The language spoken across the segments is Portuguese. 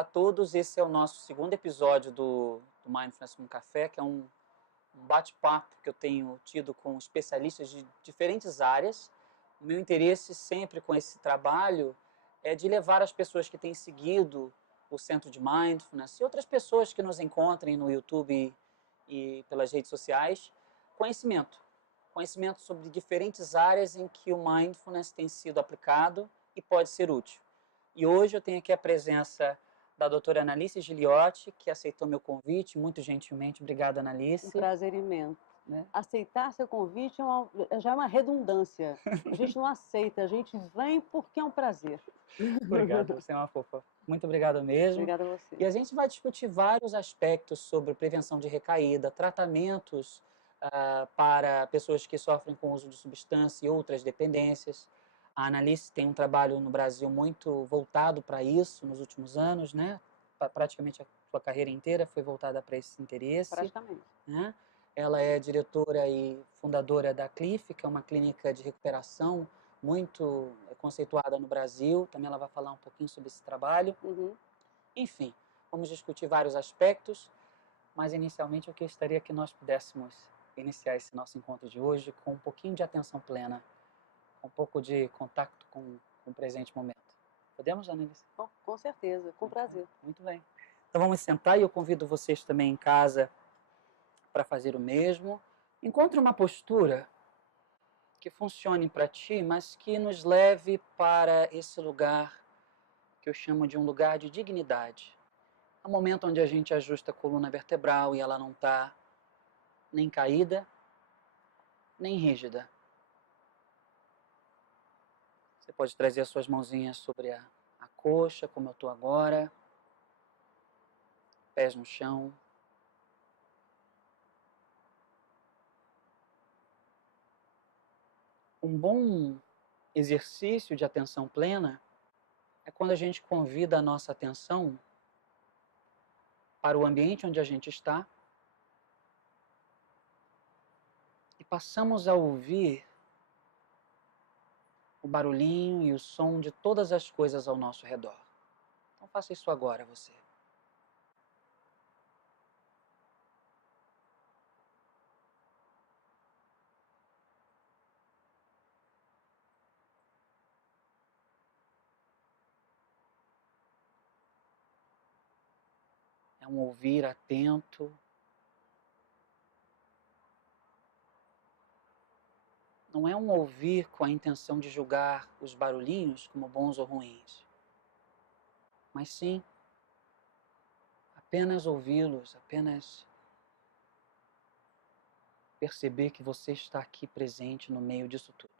Olá a todos, esse é o nosso segundo episódio do Mindfulness no Café, que é um bate-papo que eu tenho tido com especialistas de diferentes áreas. O meu interesse sempre com esse trabalho é de levar as pessoas que têm seguido o Centro de Mindfulness e outras pessoas que nos encontrem no YouTube e pelas redes sociais, conhecimento. Conhecimento sobre diferentes áreas em que o Mindfulness tem sido aplicado e pode ser útil. E hoje eu tenho aqui a presença da doutora Analice Gigliotti, que aceitou meu convite, muito gentilmente. Obrigada, Analice. Um prazer imenso. Aceitar seu convite já é uma redundância. A gente não aceita, a gente vem porque é um prazer. Obrigado, você é uma fofa. Muito obrigado mesmo. Obrigada a você. E a gente vai discutir vários aspectos sobre prevenção de recaída, tratamentos para pessoas que sofrem com uso de substância e outras dependências. A Analice tem um trabalho no Brasil muito voltado para isso nos últimos anos, né? Praticamente a sua carreira inteira foi voltada para esse interesse. Praticamente. Né? Ela é diretora e fundadora da Cliff, que é uma clínica de recuperação muito conceituada no Brasil. Também ela vai falar um pouquinho sobre esse trabalho. Uhum. Enfim, vamos discutir vários aspectos, mas inicialmente eu gostaria que nós pudéssemos iniciar esse nosso encontro de hoje com um pouquinho de atenção plena, um pouco de contato com o presente momento. Podemos, Annelise? Com certeza, com prazer. Muito bem. Então vamos sentar e eu convido vocês também em casa para fazer o mesmo. Encontre uma postura que funcione para ti, mas que nos leve para esse lugar que eu chamo de um lugar de dignidade. É um momento onde a gente ajusta a coluna vertebral e ela não está nem caída, nem rígida. Você pode trazer as suas mãozinhas sobre a coxa, como eu estou agora, pés no chão. Um bom exercício de atenção plena é quando a gente convida a nossa atenção para o ambiente onde a gente está e passamos a ouvir o barulhinho e o som de todas as coisas ao nosso redor. Então faça isso agora, você. É um ouvir atento. Não é um ouvir com a intenção de julgar os barulhinhos como bons ou ruins, mas sim apenas ouvi-los, apenas perceber que você está aqui presente no meio disso tudo.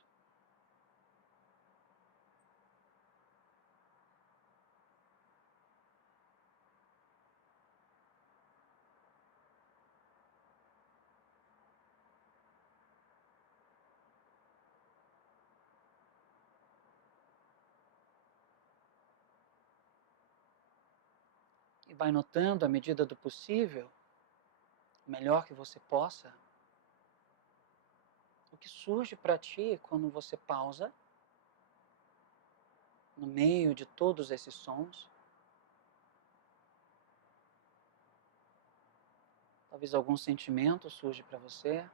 E vai notando, à medida do possível, o melhor que você possa, o que surge para ti quando você pausa no meio de todos esses sons. Talvez algum sentimento surge para você.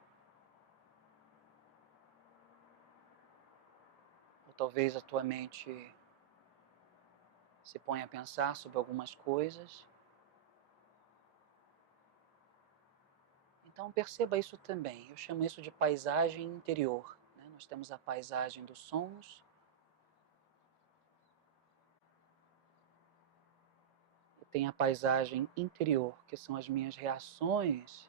Ou talvez a tua mente se ponha a pensar sobre algumas coisas. Então perceba isso também. Eu chamo isso de paisagem interior. Né? Nós temos a paisagem dos sons. E tem a paisagem interior, que são as minhas reações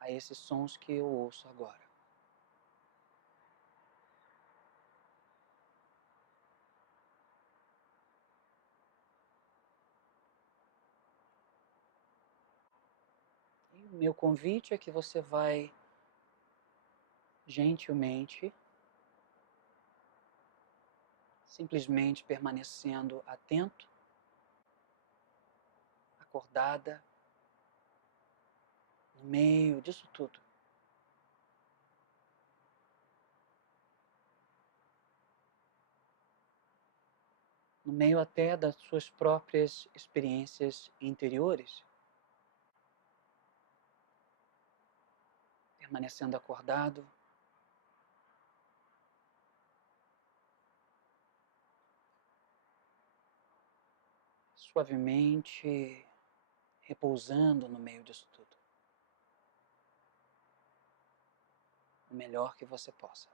a esses sons que eu ouço agora. E o meu convite é que você vai gentilmente, simplesmente permanecendo atento, acordada, no meio disso tudo. no meio até das suas próprias experiências interiores, permanecendo acordado, suavemente repousando no meio disso tudo, o melhor que você possa.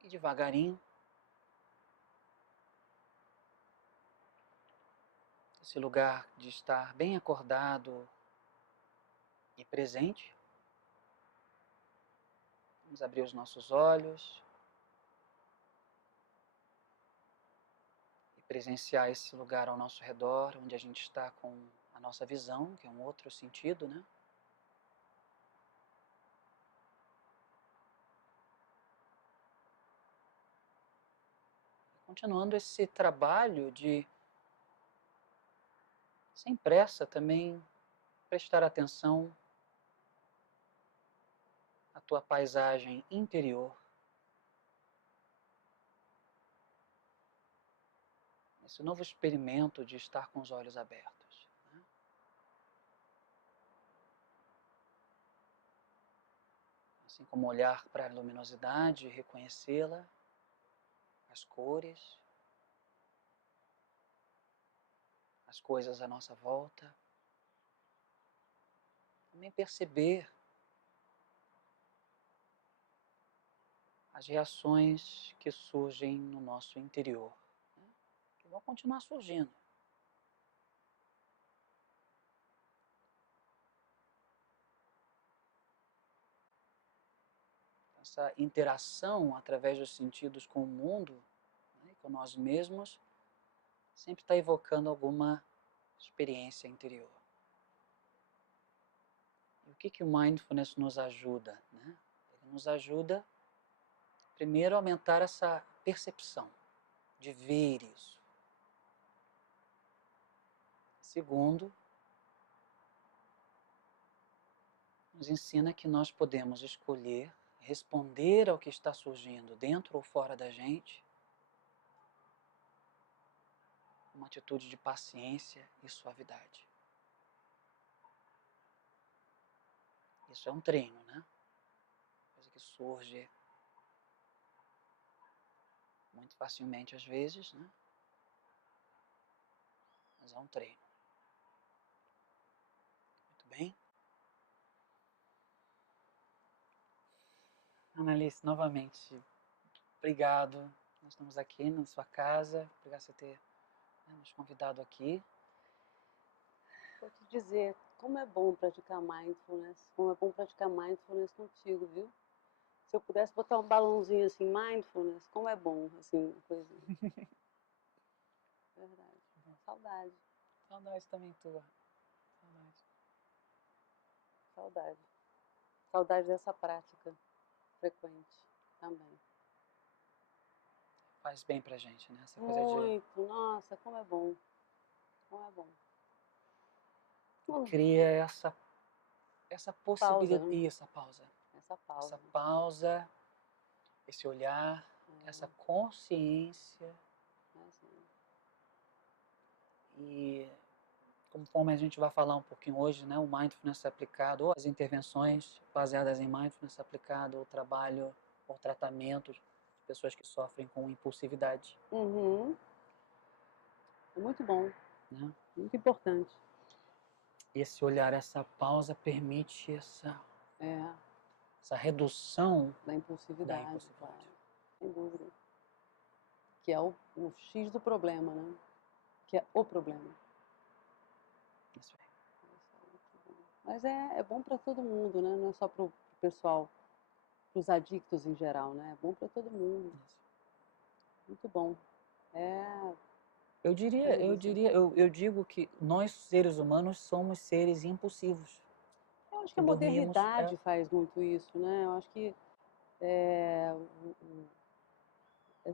E devagarinho, esse lugar de estar bem acordado e presente, vamos abrir os nossos olhos e presenciar esse lugar ao nosso redor, onde a gente está com a nossa visão, que é um outro sentido, né? Continuando esse trabalho de, sem pressa também, prestar atenção à tua paisagem interior, esse novo experimento de estar com os olhos abertos, né? Assim como olhar para a luminosidade, reconhecê-la, as cores, as coisas à nossa volta. Também perceber as reações que surgem no nosso interior, né? Que vão continuar surgindo. Essa interação através dos sentidos com o mundo, né, com nós mesmos, sempre está evocando alguma experiência interior. E o que o Mindfulness nos ajuda, né? Ele nos ajuda, primeiro, a aumentar essa percepção de ver isso. Segundo, nos ensina que nós podemos escolher responder ao que está surgindo dentro ou fora da gente, uma atitude de paciência e suavidade. Isso é um treino, né? Coisa que surge muito facilmente às vezes, né? Mas é um treino. Muito bem? Annalise, novamente, obrigado. Nós estamos aqui na sua casa. Obrigado por você ter, né, nos convidado aqui. Vou te dizer, como é bom praticar mindfulness, como é bom praticar mindfulness contigo, viu? Se eu pudesse botar um balãozinho assim, mindfulness, como é bom, assim, uma coisinha. Verdade. Saudade. Saudade também tua. Saudade. Saudade. Saudade dessa prática frequente também. Faz bem pra gente, né? Essa coisa Muito, nossa, como é bom. Como é bom. de cria essa Pausa, possibilidade, né? essa pausa. Essa pausa. Essa pausa, esse olhar, essa consciência. Assim. E conforme a gente vai falar um pouquinho hoje, né, o Mindfulness aplicado, ou as intervenções baseadas em Mindfulness aplicado, ou trabalho, ou tratamento de pessoas que sofrem com impulsividade. Uhum. É muito bom, Né? muito importante. Esse olhar, essa pausa permite essa redução Da da impulsividade, impulsividade. claro. Sem dúvida. Que é o X do problema, né? Que é o problema. Isso aí. Mas é bom para todo mundo, né? Não é só para o pessoal, para os adictos em geral, né? É bom para todo mundo. Isso. Muito bom. É. Eu digo que nós, seres humanos, somos seres impulsivos. Eu acho que Que a dormimos, modernidade faz muito isso, né? Eu acho que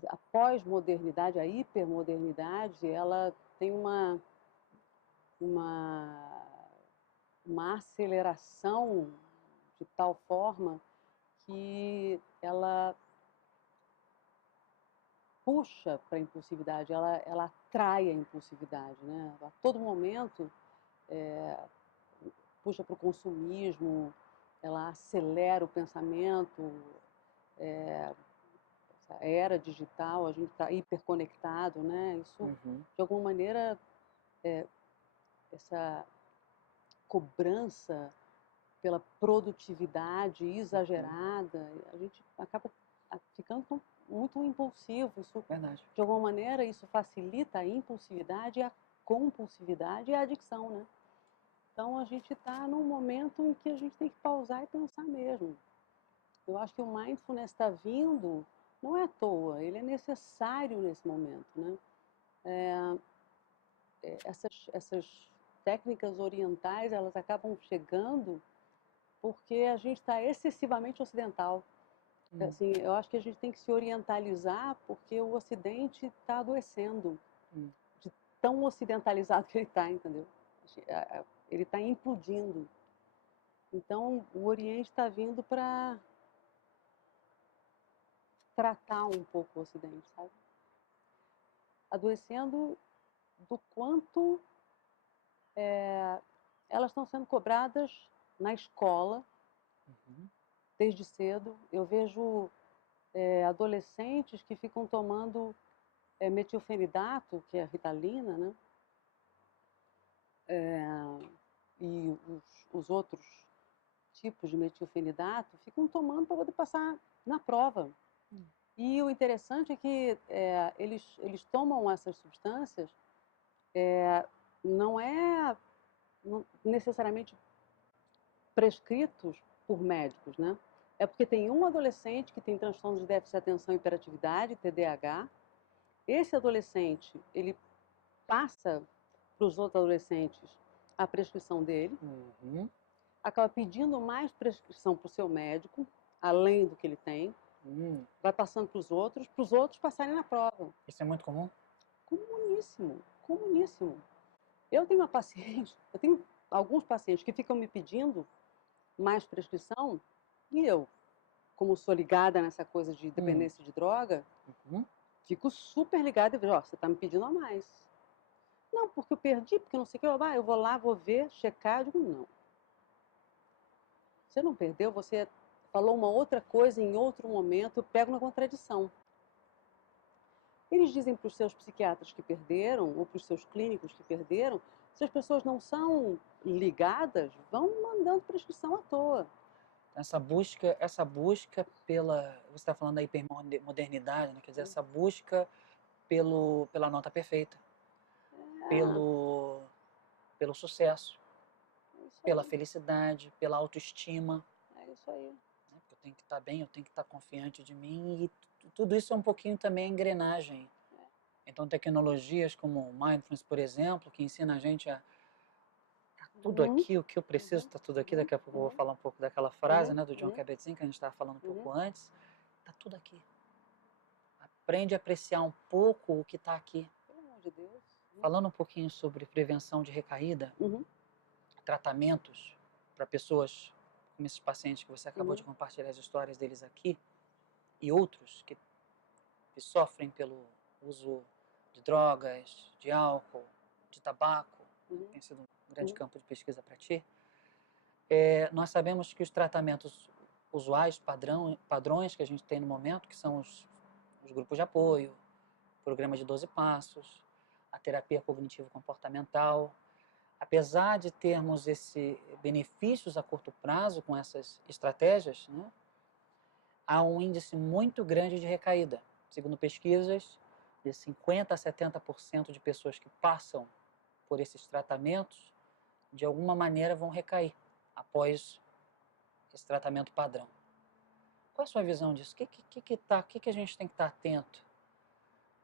a pós-modernidade, a hipermodernidade, ela tem uma, uma aceleração de tal forma que ela puxa para a impulsividade, ela atrai a impulsividade, né? A todo momento puxa para o consumismo, ela acelera o pensamento, essa era digital, a gente está hiperconectado, né? Isso, de alguma maneira, essa cobrança pela produtividade exagerada, a gente acaba ficando muito impulsivo. Isso, Verdade. de alguma maneira, isso facilita a impulsividade, a compulsividade e a adicção, né? Então, a gente está num momento em que a gente tem que pausar e pensar mesmo. Eu acho que o mindfulness está vindo, não é à toa, ele é necessário nesse momento, né? Essas técnicas orientais, elas acabam chegando porque a gente está excessivamente ocidental. Assim, eu acho que a gente tem que se orientalizar porque o Ocidente está adoecendo de tão ocidentalizado que ele está, entendeu? Ele está implodindo. Então, o Oriente está vindo para tratar um pouco o Ocidente, sabe? Adoecendo do quanto elas estão sendo cobradas na escola, desde cedo. Eu vejo adolescentes que ficam tomando metilfenidato, que é a Ritalina, né? E os outros tipos de metilfenidato ficam tomando para poder passar na prova. E o interessante é que eles tomam essas substâncias, não é necessariamente prescritos por médicos, né? É porque tem um adolescente que tem transtorno de déficit de atenção e hiperatividade, TDAH. Esse adolescente, ele passa para os outros adolescentes a prescrição dele, acaba pedindo mais prescrição para o seu médico, além do que ele tem, vai passando para os outros passarem na prova. Isso é muito comum? Comuníssimo, comuníssimo. Eu tenho alguns pacientes que ficam me pedindo mais prescrição e eu, como sou ligada nessa coisa de dependência de droga, fico super ligada e vejo, você está me pedindo a mais. Não, porque eu perdi, porque não sei o que, eu vou lá, vou ver, checar, eu digo, não. Você não perdeu, você falou uma outra coisa em outro momento, eu pego na contradição. Eles dizem para os seus psiquiatras que perderam, ou para os seus clínicos que perderam, se as pessoas não são ligadas, vão mandando prescrição à toa. Essa busca pela, você está falando da hipermodernidade, né? Quer dizer, essa busca pela nota perfeita, pelo sucesso, pela felicidade, pela autoestima. É isso aí. Né? Eu tenho que estar bem, eu tenho que estar confiante de mim, e tudo isso é um pouquinho também engrenagem. Então, tecnologias como o Mindfulness, por exemplo, que ensina a gente a tudo aqui, o que eu preciso está tudo aqui. Daqui a pouco eu vou falar um pouco daquela frase, né, do John Kabat-Zinn, que a gente estava falando um pouco antes. Está tudo aqui. Aprende a apreciar um pouco o que está aqui. Pelo amor de Deus. Falando um pouquinho sobre prevenção de recaída, tratamentos para pessoas como esses pacientes que você acabou de compartilhar as histórias deles aqui, e outros que sofrem pelo uso de drogas, de álcool, de tabaco, tem sido um grande campo de pesquisa para ti. Nós sabemos que os tratamentos usuais, padrões que a gente tem no momento, que são os grupos de apoio, o programa de 12 passos, a terapia cognitivo-comportamental, apesar de termos esses benefícios a curto prazo com essas estratégias, né, há um índice muito grande de recaída. Segundo pesquisas, de 50% a 70% de pessoas que passam por esses tratamentos, de alguma maneira vão recair após esse tratamento padrão. Qual é a sua visão disso? O que a gente tem que estar atento?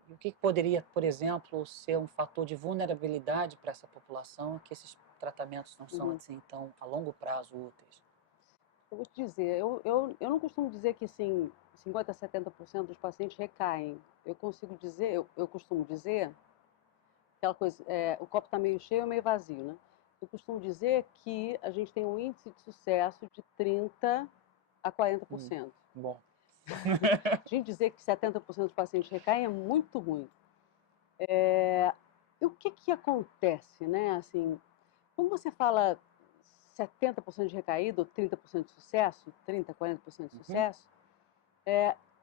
E o que poderia, por exemplo, ser um fator de vulnerabilidade para essa população, que esses tratamentos não são assim tão a longo prazo úteis? Eu vou te dizer, eu não costumo dizer que assim, 50% a 70% dos pacientes recaem. eu consigo dizer, eu costumo dizer, aquela coisa, o copo está meio cheio ou meio vazio, né? Eu costumo dizer que a gente tem um índice de sucesso de 30% a 40%. Bom. A gente dizer que 70% dos pacientes recaem é muito ruim. E o que acontece, né? Assim, quando você fala 70% de recaída ou 30% de sucesso, 30%, 40% de sucesso,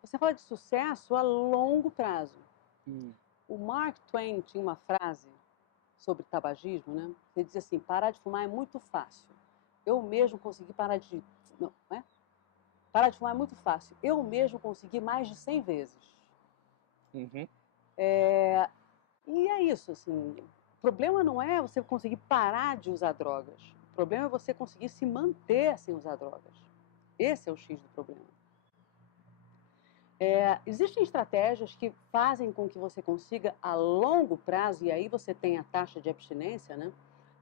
você fala de sucesso a longo prazo. O Mark Twain tinha uma frase sobre tabagismo, né? Ele dizia assim: parar de fumar é muito fácil. Eu mesmo consegui parar de... Não, não é? Parar de fumar é muito fácil. Eu mesmo consegui mais de 100 vezes. E é isso, assim. O problema não é você conseguir parar de usar drogas. O problema é você conseguir se manter sem usar drogas. Esse é o X do problema. Existem estratégias que fazem com que você consiga, a longo prazo, e aí você tem a taxa de abstinência, né?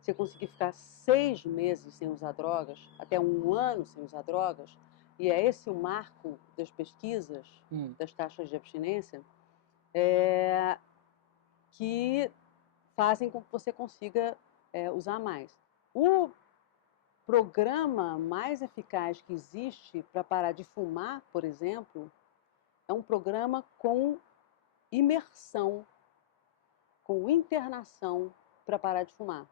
Você conseguir ficar 6 meses sem usar drogas, até 1 ano sem usar drogas, e é esse o marco das pesquisas, das taxas de abstinência, que fazem com que você consiga usar mais. O programa mais eficaz que existe para parar de fumar, por exemplo, é um programa com imersão, com internação para parar de fumar.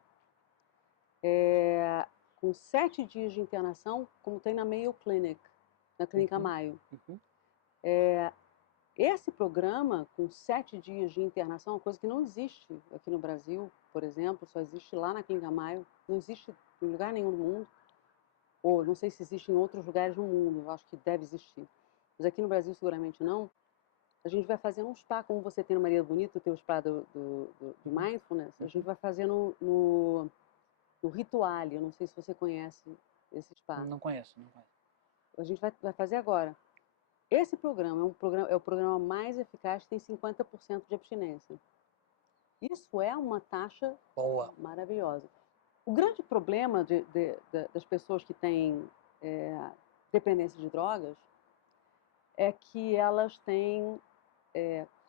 Com 7 dias de internação, como tem na Mayo Clinic, na Clínica Mayo. Esse programa, com 7 dias de internação, é uma coisa que não existe aqui no Brasil, por exemplo, só existe lá na Clínica Mayo, não existe em lugar nenhum do mundo, ou não sei se existe em outros lugares no mundo, eu acho que deve existir, mas aqui no Brasil seguramente não. A gente vai fazer um spa, como você tem no Maria Bonita, o teu spa do Mindfulness, a gente vai fazer no Rituale, eu não sei se você conhece esse spa. Não conheço, não conheço. A gente vai fazer agora. Esse programa é o programa mais eficaz, tem 50% de abstinência. Isso é uma taxa boa, maravilhosa. O grande problema das pessoas que têm dependência de drogas é que elas têm,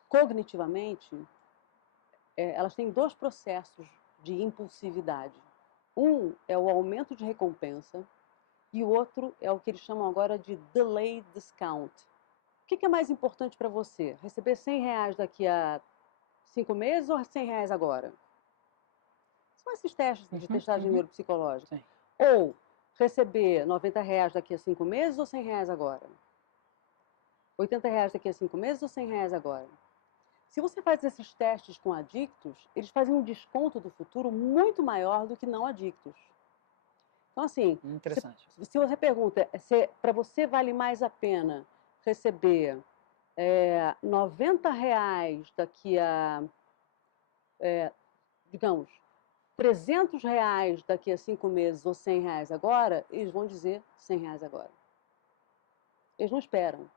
cognitivamente, elas têm 2 processos de impulsividade. Um é o aumento de recompensa e o outro é o que eles chamam agora de delayed discount. O que é mais importante para você? Receber R$100 daqui a 5 meses ou R$100 agora? São esses testes de testagem neuropsicológica. Sim. Ou receber R$90 daqui a 5 meses ou R$100 agora? R$80 daqui a 5 meses ou R$100 agora? Se você faz esses testes com adictos, eles fazem um desconto do futuro muito maior do que não adictos. Então, assim, interessante. Se você pergunta se para você vale mais a pena receber R$90 daqui a, digamos, R$300 daqui a 5 meses ou R$100 agora, eles vão dizer R$100 agora. Eles não esperam.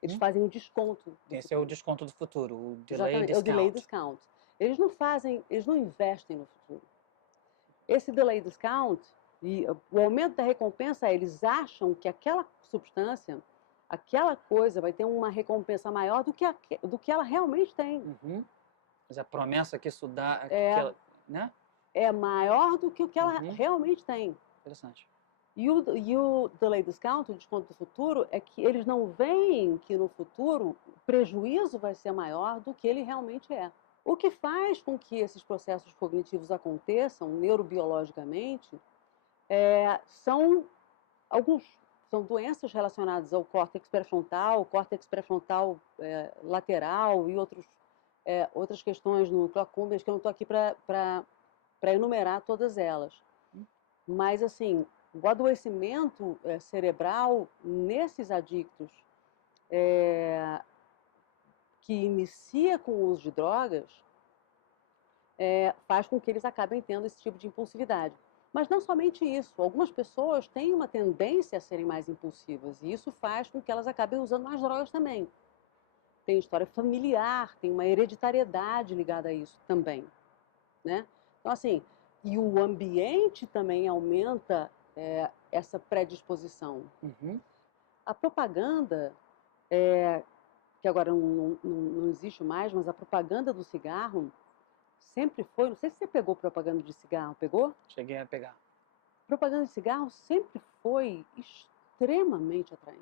Eles fazem o desconto. Esse é o desconto do futuro, o delay Exatamente, discount. é o delay discount. Eles não investem no futuro. Esse delay discount e o aumento da recompensa, eles acham que aquela substância, aquela coisa vai ter uma recompensa maior do que ela realmente tem. Mas a promessa que isso dá, né? É maior do que o que ela realmente tem. Interessante. E o delay discount, o desconto do futuro, é que eles não veem que no futuro o prejuízo vai ser maior do que ele realmente é. O que faz com que esses processos cognitivos aconteçam neurobiologicamente são doenças relacionadas ao córtex pré-frontal lateral e outras questões no Cloaccumbens que eu não estou aqui para enumerar todas elas. Mas, assim, o adoecimento cerebral nesses adictos que inicia com o uso de drogas faz com que eles acabem tendo esse tipo de impulsividade. Mas não somente isso, algumas pessoas têm uma tendência a serem mais impulsivas e isso faz com que elas acabem usando mais drogas também. Tem história familiar, tem uma hereditariedade ligada a isso também, né? Então, assim, e o ambiente também aumenta essa predisposição. A propaganda que agora não existe mais, mas a propaganda do cigarro sempre foi, não sei se você pegou propaganda de cigarro, pegou? Cheguei a pegar. Propaganda de cigarro sempre foi extremamente atraente.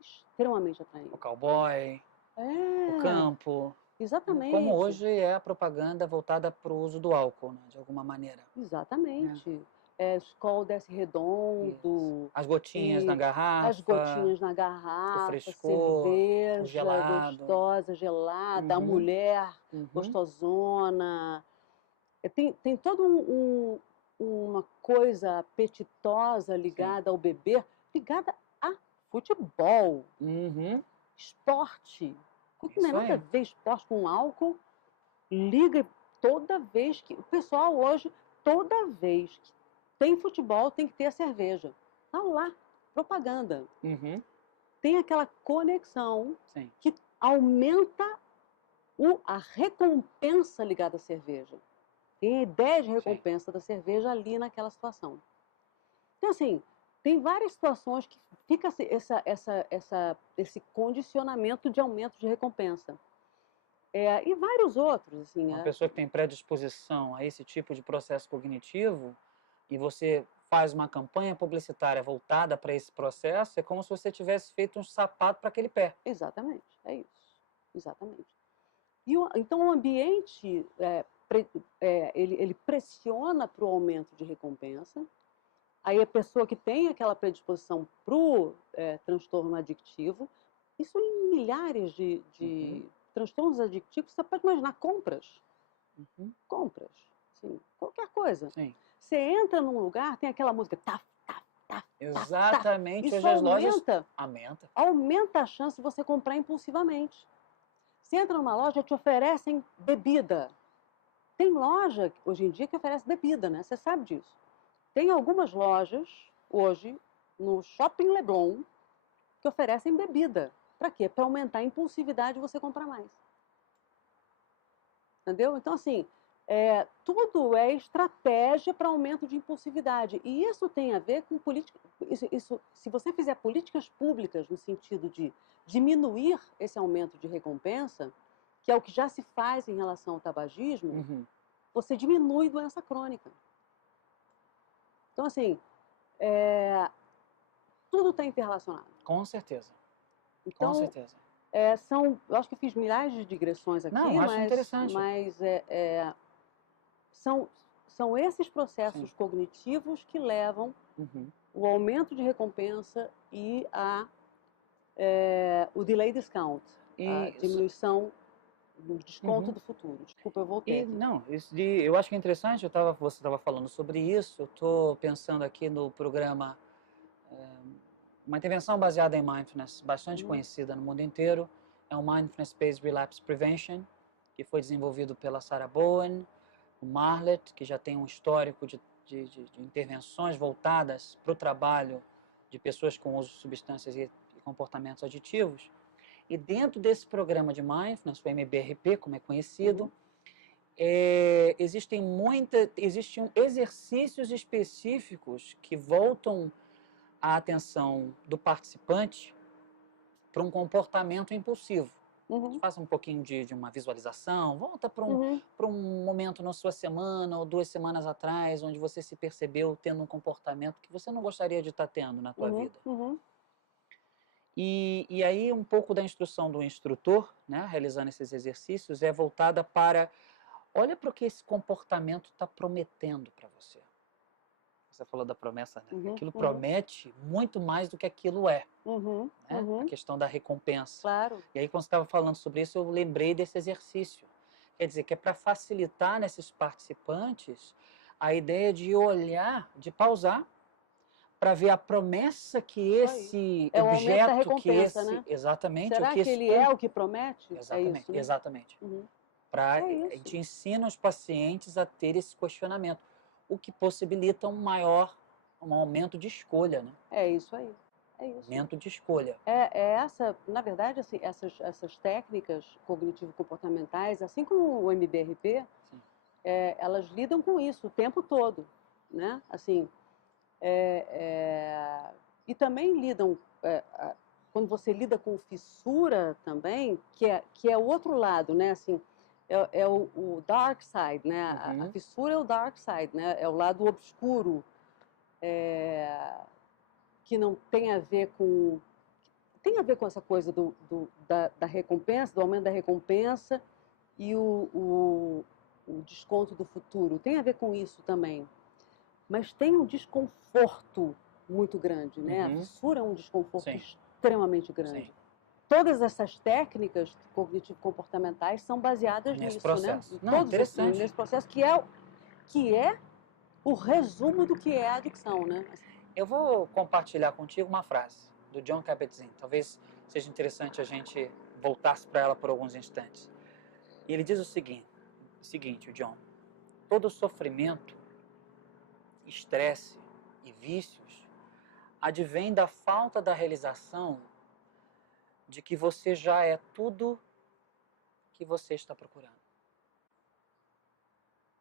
Extremamente atraente. O cowboy, o campo. Exatamente. Como hoje é a propaganda voltada para o uso do álcool, né, de alguma maneira. Exatamente. Skol desce redondo. As gotinhas na garrafa. As gotinhas na garrafa, o frescor, cerveja o gelado. gostosa, gelada, a mulher gostosona. Tem toda uma coisa apetitosa ligada ao beber, ligada a futebol, esporte. Não tem nada a ver esporte com álcool. Liga toda vez que... O pessoal hoje, toda vez que tem futebol, tem que ter a cerveja. Tá lá, propaganda. Tem aquela conexão que aumenta a recompensa ligada à cerveja. Tem a ideia de recompensa da cerveja ali naquela situação. Então, assim, tem várias situações que fica esse condicionamento de aumento de recompensa. E vários outros. Assim, Uma pessoa que tem predisposição a esse tipo de processo cognitivo e você faz uma campanha publicitária voltada para esse processo, é como se você tivesse feito um sapato para aquele pé. Exatamente, é isso. Exatamente. Então, o ambiente, ele pressiona para o aumento de recompensa. Aí a pessoa que tem aquela predisposição para o transtorno adictivo, isso em milhares de transtornos adictivos, você pode imaginar compras. Compras, sim, qualquer coisa. Sim. Você entra num lugar, tem aquela música, taf, taf, taf. Exatamente. Isso hoje as lojas aumenta a chance de você comprar impulsivamente. Você entra numa loja, te oferecem bebida. Tem loja, hoje em dia, que oferece bebida, né? Você sabe disso. Tem algumas lojas, hoje, no Shopping Leblon, que oferecem bebida. Para quê? Para aumentar a impulsividade e você comprar mais. Entendeu? Então, assim, tudo é estratégia para aumento de impulsividade. E isso tem a ver com política. Se você fizer políticas públicas no sentido de diminuir esse aumento de recompensa, que é o que já se faz em relação ao tabagismo, você diminui doença crônica. Então, assim, tudo está interrelacionado. Com certeza. Então, com certeza. Eu acho que fiz milhares de digressões aqui, Não, acho interessante. mas são esses processos cognitivos que levam o aumento de recompensa e o delay discount, a diminuição do desconto do futuro. Desculpa, eu voltei aqui. Não, eu acho que é interessante, você estava falando sobre isso, eu estou pensando aqui no programa, uma intervenção baseada em mindfulness, bastante conhecida no mundo inteiro, é o Mindfulness Based Relapse Prevention, que foi desenvolvido pela Sarah Bowen, o Marlett, que já tem um histórico de intervenções voltadas para o trabalho de pessoas com uso de substâncias e comportamentos aditivos. E dentro desse programa de mindfulness, o MBRP, como é conhecido, existem exercícios específicos que voltam a atenção do participante para um comportamento impulsivo. Faça um pouquinho de uma visualização, volta para um momento na sua semana ou 2 semanas atrás, onde você se percebeu tendo um comportamento que você não gostaria de estar tendo na tua vida. E aí um pouco da instrução do instrutor, né, realizando esses exercícios, é voltada para, olha para o que esse comportamento está prometendo para você. Você falou da promessa, né? Aquilo promete muito mais do que aquilo é. Né? A questão da recompensa. Claro. E aí, quando você estava falando sobre isso, eu lembrei desse exercício. Quer dizer, que é para facilitar nesses participantes a ideia de olhar, de pausar, para ver a promessa que esse objeto, que esse... Né? Exatamente. Será que ele é o que promete? Exatamente. Isso, né? Exatamente. A gente ensina os pacientes a ter esse questionamento, o que possibilita um aumento de escolha, né? É isso aí. É isso. Aumento de escolha. Na verdade, assim, essas técnicas cognitivo-comportamentais, assim como o MBRP, elas lidam com isso o tempo todo, né? Assim, e também lidam quando você lida com fissura também, que é o outro lado, né? Assim, é o dark side, né? A fissura é o dark side, né? É o lado obscuro, que não tem a ver com... Tem a ver com essa coisa da recompensa, do aumento da recompensa e o desconto do futuro. Tem a ver com isso também. Mas tem um desconforto muito grande, né? A fissura é um desconforto extremamente grande. Sim. Todas essas técnicas cognitivo-comportamentais são baseadas Nesse nisso, processo. né? Não, interessante. Nesse processo que é o resumo do que é a adicção, né? Eu vou compartilhar contigo uma frase do Jon Kabat-Zinn. Talvez seja interessante a gente voltar para ela por alguns instantes. E ele diz o seguinte, o Jon: todo sofrimento, estresse e vícios advém da falta da realização de que você já é tudo que você está procurando.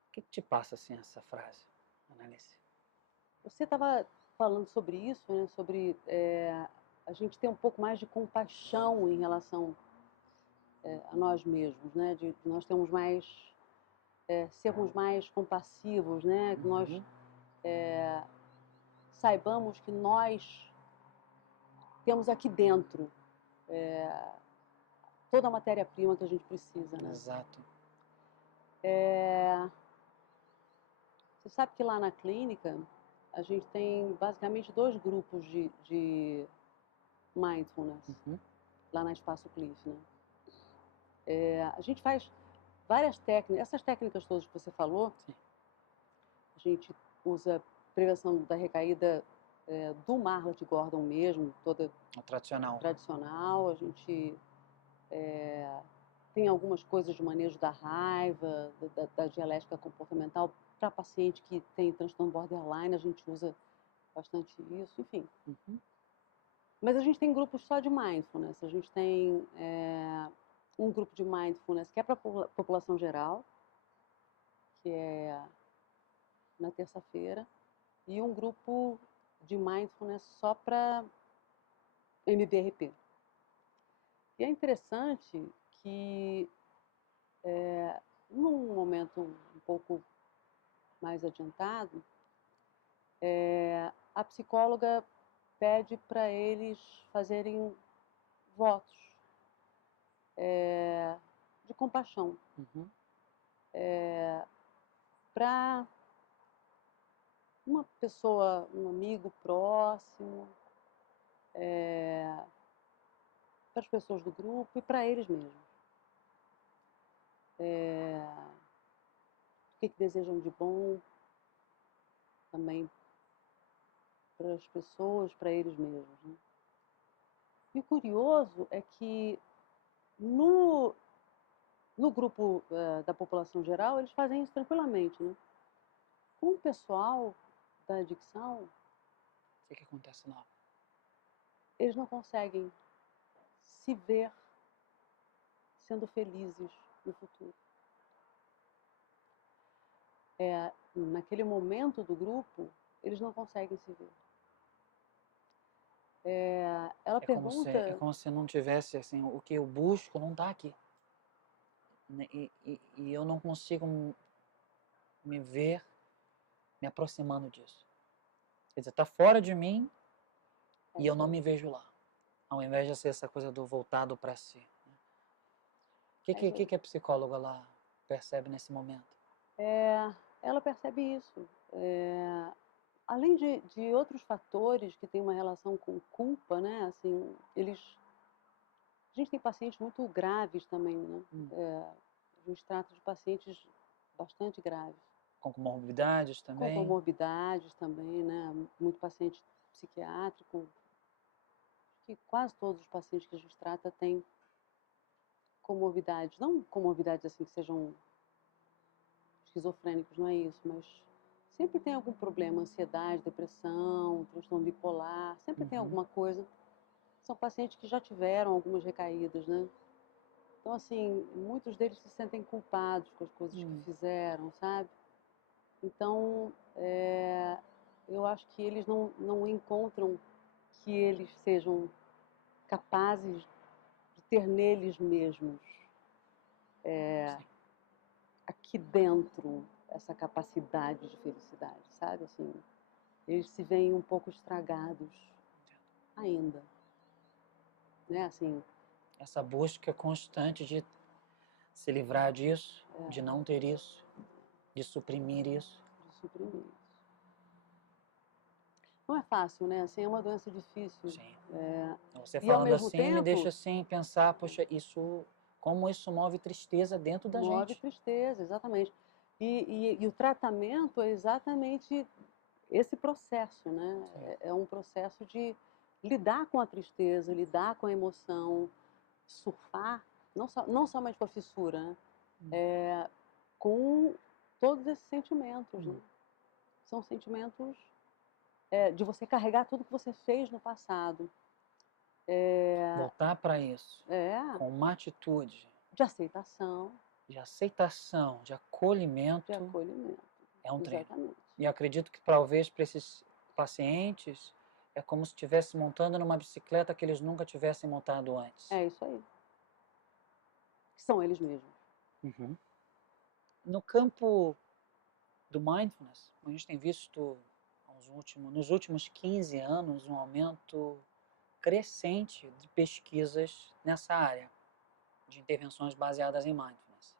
O que te passa assim essa frase, Annalise? Você estava falando sobre isso, né? Sobre a gente ter um pouco mais de compaixão em relação a nós mesmos, né? De nós termos mais, sermos mais compassivos, né? Que nós saibamos que nós temos aqui dentro toda a matéria-prima que a gente precisa, né? Exato. Você sabe que lá na clínica a gente tem basicamente 2 grupos de mindfulness, lá na Espaço Cliff, né? A gente faz várias técnicas, essas técnicas todas que você falou. Sim. A gente usa prevenção da recaída do Marlatt Gordon mesmo, toda tradicional. A gente tem algumas coisas de manejo da raiva, da dialética comportamental. Para paciente que tem transtorno borderline, a gente usa bastante isso, enfim. Mas a gente tem grupos só de mindfulness. A gente tem um grupo de mindfulness que é para a população geral, que é na terça-feira, e um grupo de mindfulness só para MBRP. E é interessante que, num momento um pouco mais adiantado, a psicóloga pede para eles fazerem votos de compaixão para uma pessoa, um amigo próximo, para as pessoas do grupo e para eles mesmos. O que desejam de bom também para as pessoas, para eles mesmos, né? E o curioso é que no grupo da população geral, eles fazem isso tranquilamente, né? Com o pessoal da adicção, O que acontece lá? eles não conseguem se ver sendo felizes no futuro. Naquele momento do grupo, eles não conseguem se ver. Ela pergunta... É como se não tivesse, assim, o que eu busco não está aqui. E eu não consigo me ver me aproximando disso. Quer dizer, está fora de mim e eu não me vejo lá. Ao invés de ser essa coisa do voltado para si. O que a psicóloga lá percebe nesse momento? Ela percebe isso. Além de outros fatores que têm uma relação com culpa, né? Assim, a gente tem pacientes muito graves também, né? A gente trata de pacientes bastante graves. Com comorbidades também? Com comorbidades também, né? Muito paciente psiquiátrico. Acho que quase todos os pacientes que a gente trata têm comorbidades. Não comorbidades assim que sejam esquizofrênicos, não é isso, mas sempre tem algum problema, ansiedade, depressão, transtorno bipolar, sempre tem alguma coisa. São pacientes que já tiveram algumas recaídas, né? Então, assim, muitos deles se sentem culpados com as coisas que fizeram, sabe? Então, eu acho que eles não encontram que eles sejam capazes de ter neles mesmos, aqui dentro, essa capacidade de felicidade, sabe? Assim, eles se veem um pouco estragados ainda, né? Assim, Essa busca constante de se livrar disso, de não ter isso, de suprimir isso. de suprimir isso. Não é fácil, né? Assim, é uma doença difícil. Sim. É, Você e ao falando mesmo assim tempo, me deixa assim pensar, poxa, como isso move tristeza dentro da move gente. tristeza, exatamente. E o tratamento é exatamente esse processo, né? É um processo de lidar com a tristeza, lidar com a emoção, surfar, não somente com a fissura, né? Com todos esses sentimentos, né? São sentimentos de você carregar tudo que você fez no passado. Voltar para isso, É, com uma atitude de aceitação, de aceitação, de acolhimento, de acolhimento. é um treino. Exatamente. E eu acredito que talvez para esses pacientes é como se estivesse montando numa bicicleta que eles nunca tivessem montado antes. É isso aí. São eles mesmos. Uhum. No campo do mindfulness, a gente tem visto nos últimos 15 anos um aumento crescente de pesquisas nessa área, de intervenções baseadas em mindfulness.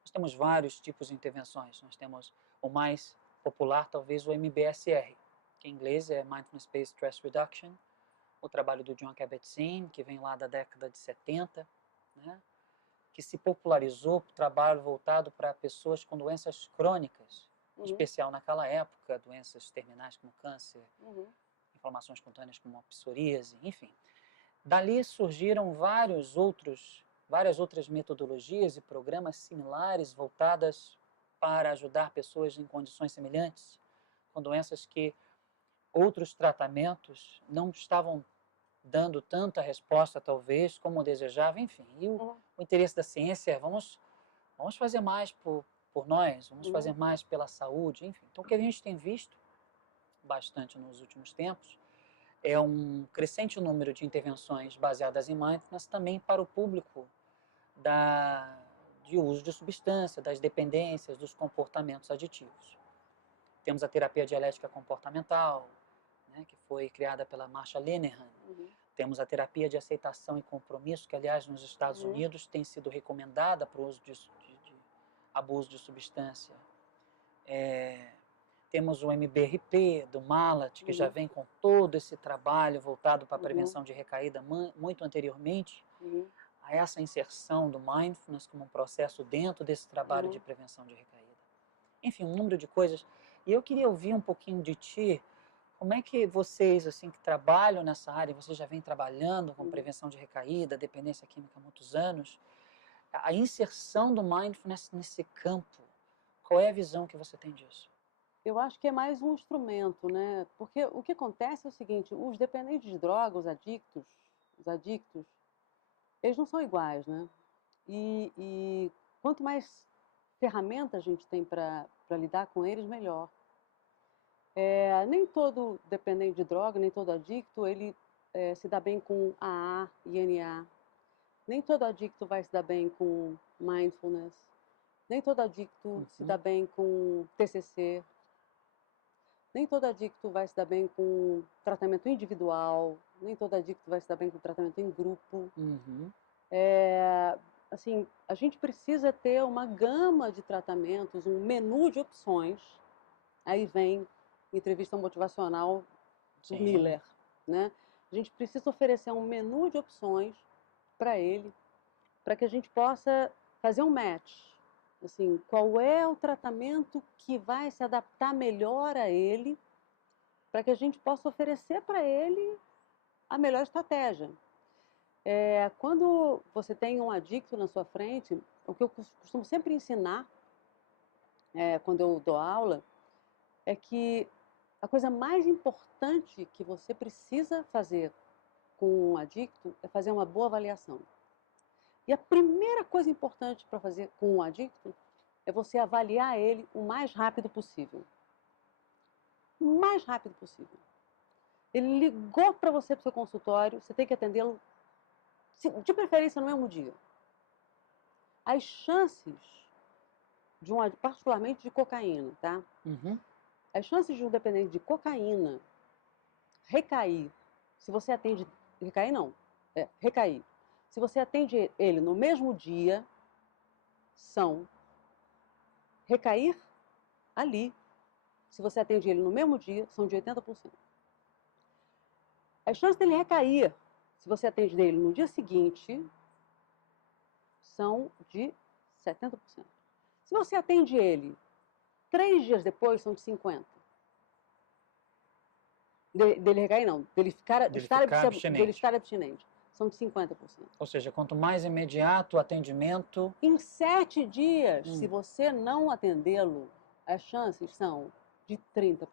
Nós temos vários tipos de intervenções. Nós temos o mais popular, talvez, o MBSR, que em inglês é Mindfulness Based Stress Reduction, o trabalho do Jon Kabat-Zinn, que vem lá da década de 70, né, que se popularizou, trabalho voltado para pessoas com doenças crônicas, em especial naquela época, doenças terminais como câncer, inflamações cutâneas como a psoríase, enfim. Dali surgiram várias outras metodologias e programas similares voltadas para ajudar pessoas em condições semelhantes, com doenças que outros tratamentos não estavam dando tanta resposta, talvez, como desejava, enfim. E o interesse da ciência é vamos fazer mais por nós, vamos fazer mais pela saúde, enfim. Então, o que a gente tem visto bastante nos últimos tempos é um crescente número de intervenções baseadas em mindfulness também para o público de uso de substância, das dependências, dos comportamentos aditivos. Temos a terapia dialética comportamental, né, que foi criada pela Marsha Linehan. Temos a terapia de aceitação e compromisso, que, aliás, nos Estados Unidos tem sido recomendada para o uso de abuso de substância. Temos o MBRP, do Malat, que já vem com todo esse trabalho voltado para a prevenção de recaída muito anteriormente, a essa inserção do mindfulness como um processo dentro desse trabalho de prevenção de recaída. Enfim, um número de coisas. E eu queria ouvir um pouquinho de ti, como é que vocês, assim, que trabalham nessa área, vocês já vêm trabalhando com prevenção de recaída, dependência química há muitos anos, a inserção do mindfulness nesse campo, qual é a visão que você tem disso? Eu acho que é mais um instrumento, né? Porque o que acontece é o seguinte, os dependentes de drogas, os adictos, eles não são iguais, né? E quanto mais ferramentas a gente tem para lidar com eles, melhor. Nem todo dependente de droga, nem todo adicto, ele se dá bem com AA e NA. Nem todo adicto vai se dar bem com mindfulness. Nem todo adicto se dá bem com TCC. Nem todo adicto vai se dar bem com tratamento individual. Nem todo adicto vai se dar bem com tratamento em grupo. Assim, a gente precisa ter uma gama de tratamentos, um menu de opções. Aí vem entrevista motivacional do Miller, né? A gente precisa oferecer um menu de opções para ele, para que a gente possa fazer um match. Assim, qual é o tratamento que vai se adaptar melhor a ele, para que a gente possa oferecer para ele a melhor estratégia. Quando você tem um adicto na sua frente, o que eu costumo sempre ensinar, quando eu dou aula, é que a coisa mais importante que você precisa fazer com um adicto é fazer uma boa avaliação. E a primeira coisa importante para fazer com um adicto é você avaliar ele o mais rápido possível. O mais rápido possível. Ele ligou para você para o seu consultório, você tem que atendê-lo de preferência no mesmo dia. As chances particularmente de cocaína, tá? Uhum. As chances de um dependente de cocaína recair, se você atende, recair não, recair. Se você atende ele no mesmo dia, são recair ali. Se você atende ele no mesmo dia, são de 80%. As chances dele recair, se você atende ele no dia seguinte, são de 70%. Se você atende ele 3 dias depois, são de 50%. Dele recair, não. Dele estar abstinente. São de 50%. Ou seja, quanto mais imediato o atendimento... Em 7 dias, se você não atendê-lo, as chances são de 30%.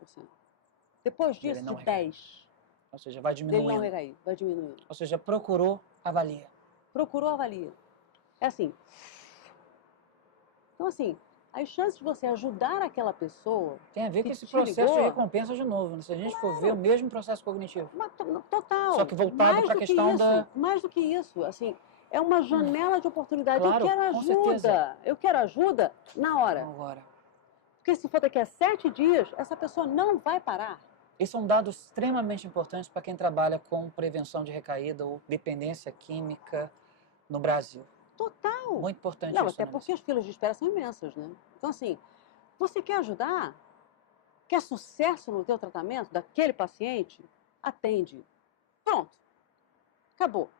Depois disso, de 10%. Ou seja, vai diminuindo. Dele não recair, vai diminuindo. Ou seja, procurou, avalia. Procurou, avalia. É assim. Então, assim, as chances de você ajudar aquela pessoa... Tem a ver com esse processo de recompensa de novo, né? Se a gente for ver o mesmo processo cognitivo. Total. Só que voltado para a questão da... Mais do que isso, assim, é uma janela de oportunidade. Claro, eu quero com ajuda. certeza. Eu quero ajuda na hora. Agora. Porque se for daqui a 7 dias, essa pessoa não vai parar. Esse é um dado extremamente importante para quem trabalha com prevenção de recaída ou dependência química no Brasil. Total. Muito importante não, isso. Até porque as filas de espera são imensas, né? Então, assim, você quer ajudar? Quer sucesso no teu tratamento daquele paciente? Atende. Pronto. Acabou.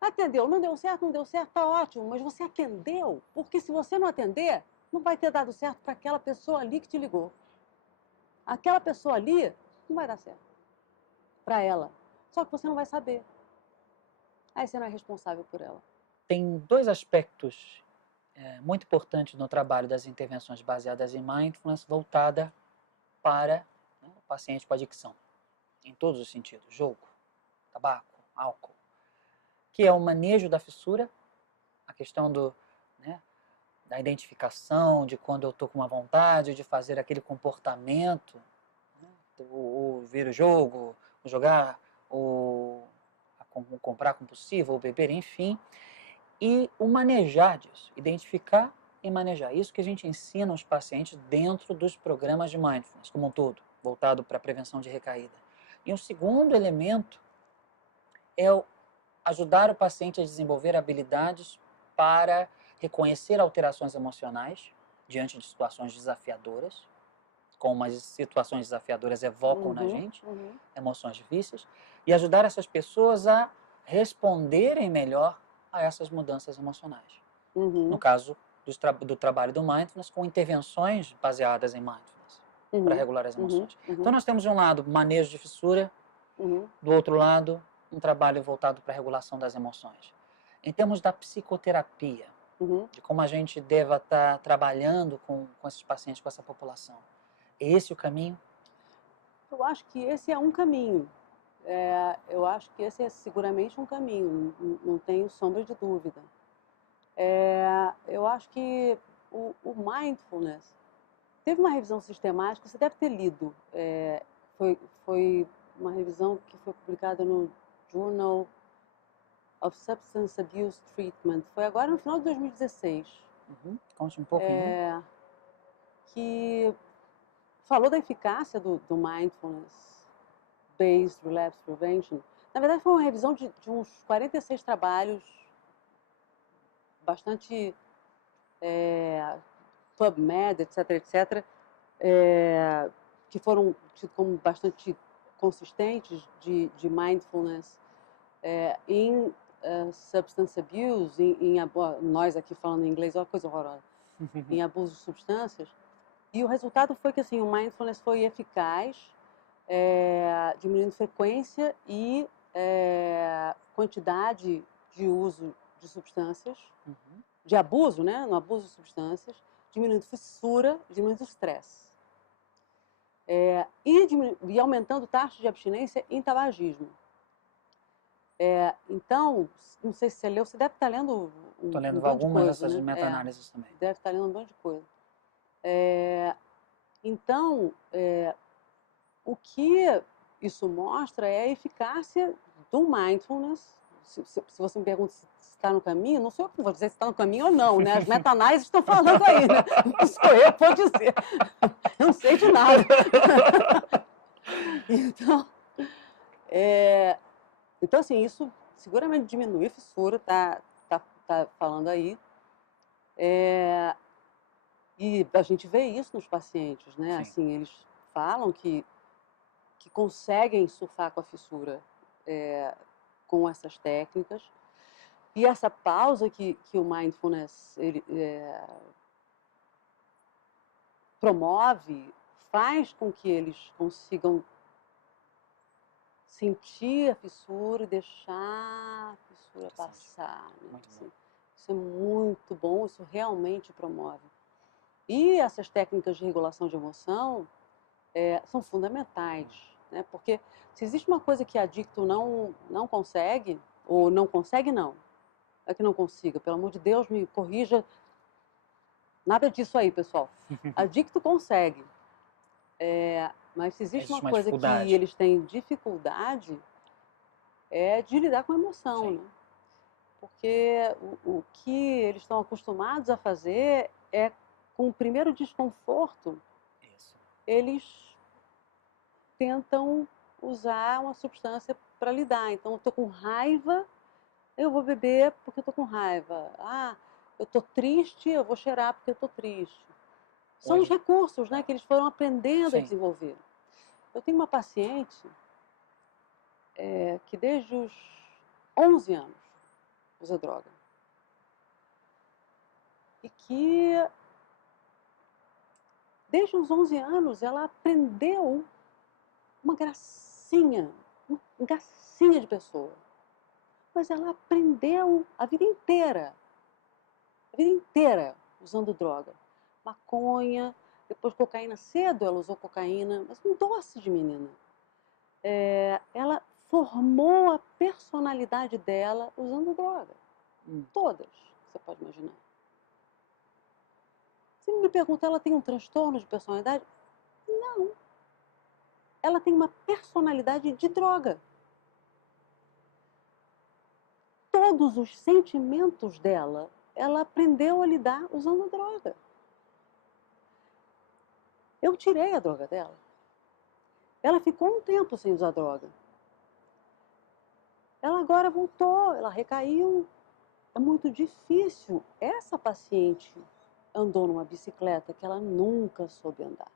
Atendeu. Não deu certo, tá ótimo. Mas você atendeu. Porque se você não atender, não vai ter dado certo para aquela pessoa ali que te ligou. Aquela pessoa ali não vai dar certo para ela. Só que você não vai saber. Aí você não é responsável por ela. Tem 2 aspectos muito importantes no trabalho das intervenções baseadas em mindfulness voltada para o paciente com adicção, em todos os sentidos, jogo, tabaco, álcool, que é o manejo da fissura, a questão da identificação, de quando eu estou com uma vontade de fazer aquele comportamento, o ver o jogo, o jogar, o comprar compulsivo, ou beber, enfim, e o manejar disso, identificar e manejar. Isso que a gente ensina aos pacientes dentro dos programas de mindfulness, como um todo, voltado para a prevenção de recaída. E um segundo elemento é ajudar o paciente a desenvolver habilidades para reconhecer alterações emocionais diante de situações desafiadoras, como as situações desafiadoras evocam na gente, emoções difíceis, e ajudar essas pessoas a responderem melhor a essas mudanças emocionais. No caso do trabalho do mindfulness, com intervenções baseadas em mindfulness, para regular as emoções. Então nós temos de um lado manejo de fissura, do outro lado um trabalho voltado para a regulação das emoções. Em termos da psicoterapia, de como a gente deva estar trabalhando com esses pacientes, com essa população. É esse o caminho? Eu acho que esse é um caminho. Eu acho que esse é seguramente um caminho, não tenho sombra de dúvida. Eu acho que o mindfulness teve uma revisão sistemática, você deve ter lido. Foi uma revisão que foi publicada no Journal of Substance Abuse Treatment. Foi agora no final de 2016. Conte um pouco. Que falou da eficácia do Mindfulness-Based Relapse Prevention. Na verdade, foi uma revisão de uns 46 trabalhos, bastante PubMed, etc., que foram tidos como bastante consistentes de mindfulness em substance abuse, nós aqui falando em inglês, é uma coisa horrorosa, em abuso de substâncias. E o resultado foi que assim, o mindfulness foi eficaz, diminuindo frequência e quantidade de uso de substâncias, de abuso, né, no abuso de substâncias, diminuindo fissura, diminuindo estresse. E aumentando taxa de abstinência em tabagismo. Então, não sei se você leu, você deve estar lendo Estou lendo algumas dessas meta-análises também. Deve estar lendo um monte de coisa. Então, o que isso mostra é a eficácia do mindfulness, se você me pergunta se está no caminho, não sou eu que vou dizer se está no caminho ou não, né? As meta-análises estão falando aí, né? Não sou eu que vou dizer. Eu não sei de nada. Então, então, assim, isso seguramente diminui a fissura, tá falando aí. E a gente vê isso nos pacientes, né? Sim. Assim, eles falam que conseguem surfar com a fissura com essas técnicas. E essa pausa que o mindfulness promove faz com que eles consigam sentir a fissura e deixar a fissura passar. Né? Assim, isso é muito bom, isso realmente promove. E essas técnicas de regulação de emoção são fundamentais, né? Porque se existe uma coisa que adicto não consegue, ou não consegue não, é que não consiga, pelo amor de Deus, me corrija, nada disso aí, pessoal. Adicto consegue, mas se existe uma coisa que eles têm dificuldade, é de lidar com a emoção, né? Porque o que eles estão acostumados a fazer é, com o primeiro desconforto, eles tentam usar uma substância para lidar. Então, eu estou com raiva, eu vou beber porque eu estou com raiva. Ah, eu estou triste, eu vou cheirar porque eu estou triste. São os recursos, né, que eles foram aprendendo a desenvolver. Eu tenho uma paciente que desde os 11 anos usa droga. E que desde os 11 anos ela aprendeu uma gracinha de pessoa. Mas ela aprendeu a vida inteira usando droga. Maconha, depois cocaína. Cedo ela usou cocaína, mas um doce de menina. Ela formou a personalidade dela usando droga. Todas, você pode imaginar. Se me pergunta, ela tem um transtorno de personalidade? Não. Ela tem uma personalidade de droga. Todos os sentimentos dela, ela aprendeu a lidar usando droga. Eu tirei a droga dela. Ela ficou um tempo sem usar droga. Ela agora voltou, ela recaiu. É muito difícil. Essa paciente andou numa bicicleta que ela nunca soube andar.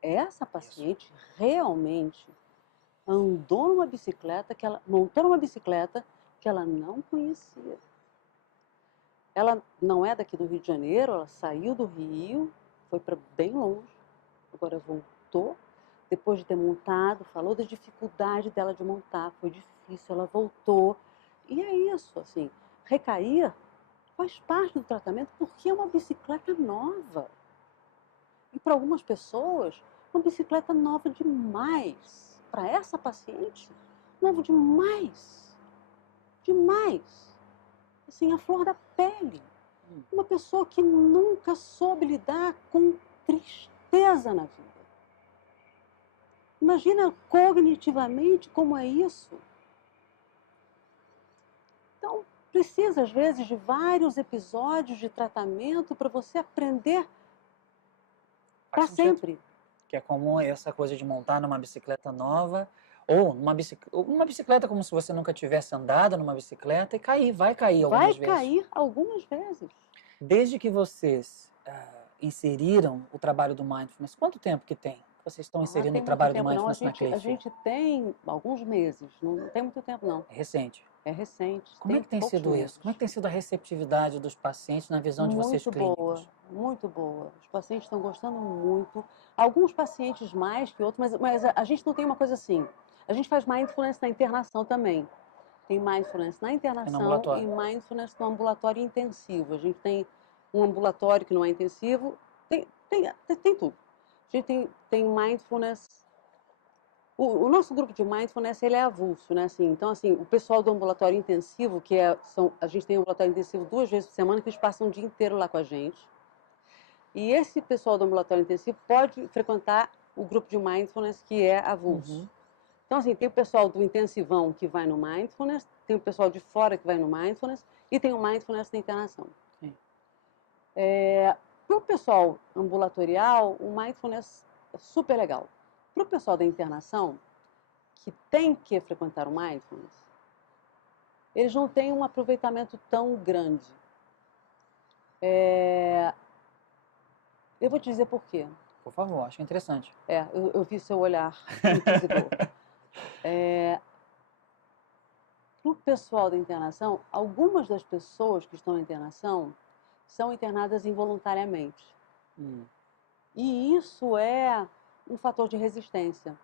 Essa paciente realmente andou numa bicicleta montou numa bicicleta que ela não conhecia. Ela não é daqui do Rio de Janeiro, ela saiu do Rio, foi para bem longe, agora voltou, depois de ter montado, falou da dificuldade dela de montar, foi difícil, ela voltou. E é isso, assim, recair faz parte do tratamento porque é uma bicicleta nova. E para algumas pessoas, uma bicicleta nova demais. Para essa paciente, novo demais. Demais. Assim, a flor da pele. Uma pessoa que nunca soube lidar com tristeza na vida. Imagina cognitivamente como é isso. Então, precisa, às vezes, de vários episódios de tratamento para você aprender para sempre. Que é como essa coisa de montar numa bicicleta nova, ou uma bicicleta como se você nunca tivesse andado numa bicicleta e cair, vai cair algumas vezes. Vai cair algumas vezes. Desde que vocês inseriram o trabalho do Mindfulness, quanto tempo que tem? Vocês estão inserindo o trabalho do Mindfulness na Cliff? A gente tem alguns meses, não tem muito tempo não. É recente? É recente. Como é que tem sido isso? Como é que tem sido a receptividade dos pacientes na visão de vocês clínicos? Muito boa. Os pacientes estão gostando muito. Alguns pacientes mais que outros, mas a gente não tem uma coisa assim. A gente faz Mindfulness na internação também. Tem Mindfulness na internação e Mindfulness no ambulatório intensivo. A gente tem um ambulatório que não é intensivo, tem tudo. A gente tem Mindfulness. O nosso grupo de Mindfulness, ele é avulso, né? Assim, então, assim, o pessoal do ambulatório intensivo, a gente tem ambulatório intensivo 2 vezes por semana, que eles passam o dia inteiro lá com a gente. E esse pessoal do ambulatório intensivo pode frequentar o grupo de Mindfulness, que é avulso. Então, assim, tem o pessoal do intensivão que vai no Mindfulness, tem o pessoal de fora que vai no Mindfulness e tem o Mindfulness da internação. Sim. Para o pessoal ambulatorial, o Mindfulness é super legal. Para o pessoal da internação, que tem que frequentar o Mindfulness, eles não têm um aproveitamento tão grande. Eu vou te dizer por quê. Por favor, acho interessante. Eu vi seu olhar inquisidor. Para o pessoal da internação, algumas das pessoas que estão na internação são internadas involuntariamente. E isso é um fator de resistência.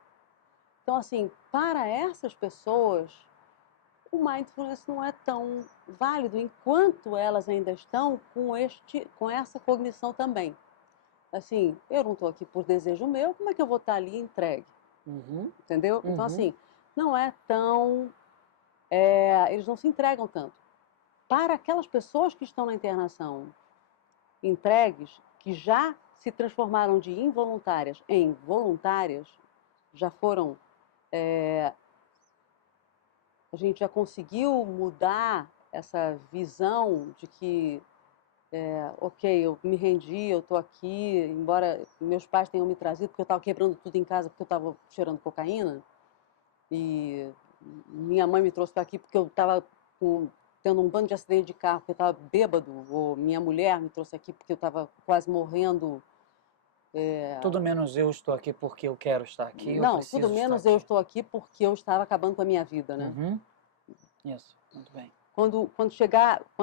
Então, assim, para essas pessoas, o Mindfulness não é tão válido enquanto elas ainda estão com essa cognição também. Assim, eu não estou aqui por desejo meu, como é que eu vou estar ali entregue? Entendeu? Então, assim, não é tão... eles não se entregam tanto. Para aquelas pessoas que estão na internação entregues, que já se transformaram de involuntárias em voluntárias, já foram... a gente já conseguiu mudar essa visão de que ok, eu me rendi, eu estou aqui, embora meus pais tenham me trazido, porque eu estava quebrando tudo em casa, porque eu estava cheirando cocaína, e minha mãe me trouxe para aqui porque eu estava tendo um bando de acidente de carro, porque eu estava bêbado, ou minha mulher me trouxe aqui porque eu estava quase morrendo. Tudo menos eu estou aqui porque eu quero estar aqui. Não, tudo menos eu estou aqui porque eu estava acabando com a minha vida, né? Isso, muito bem. Quando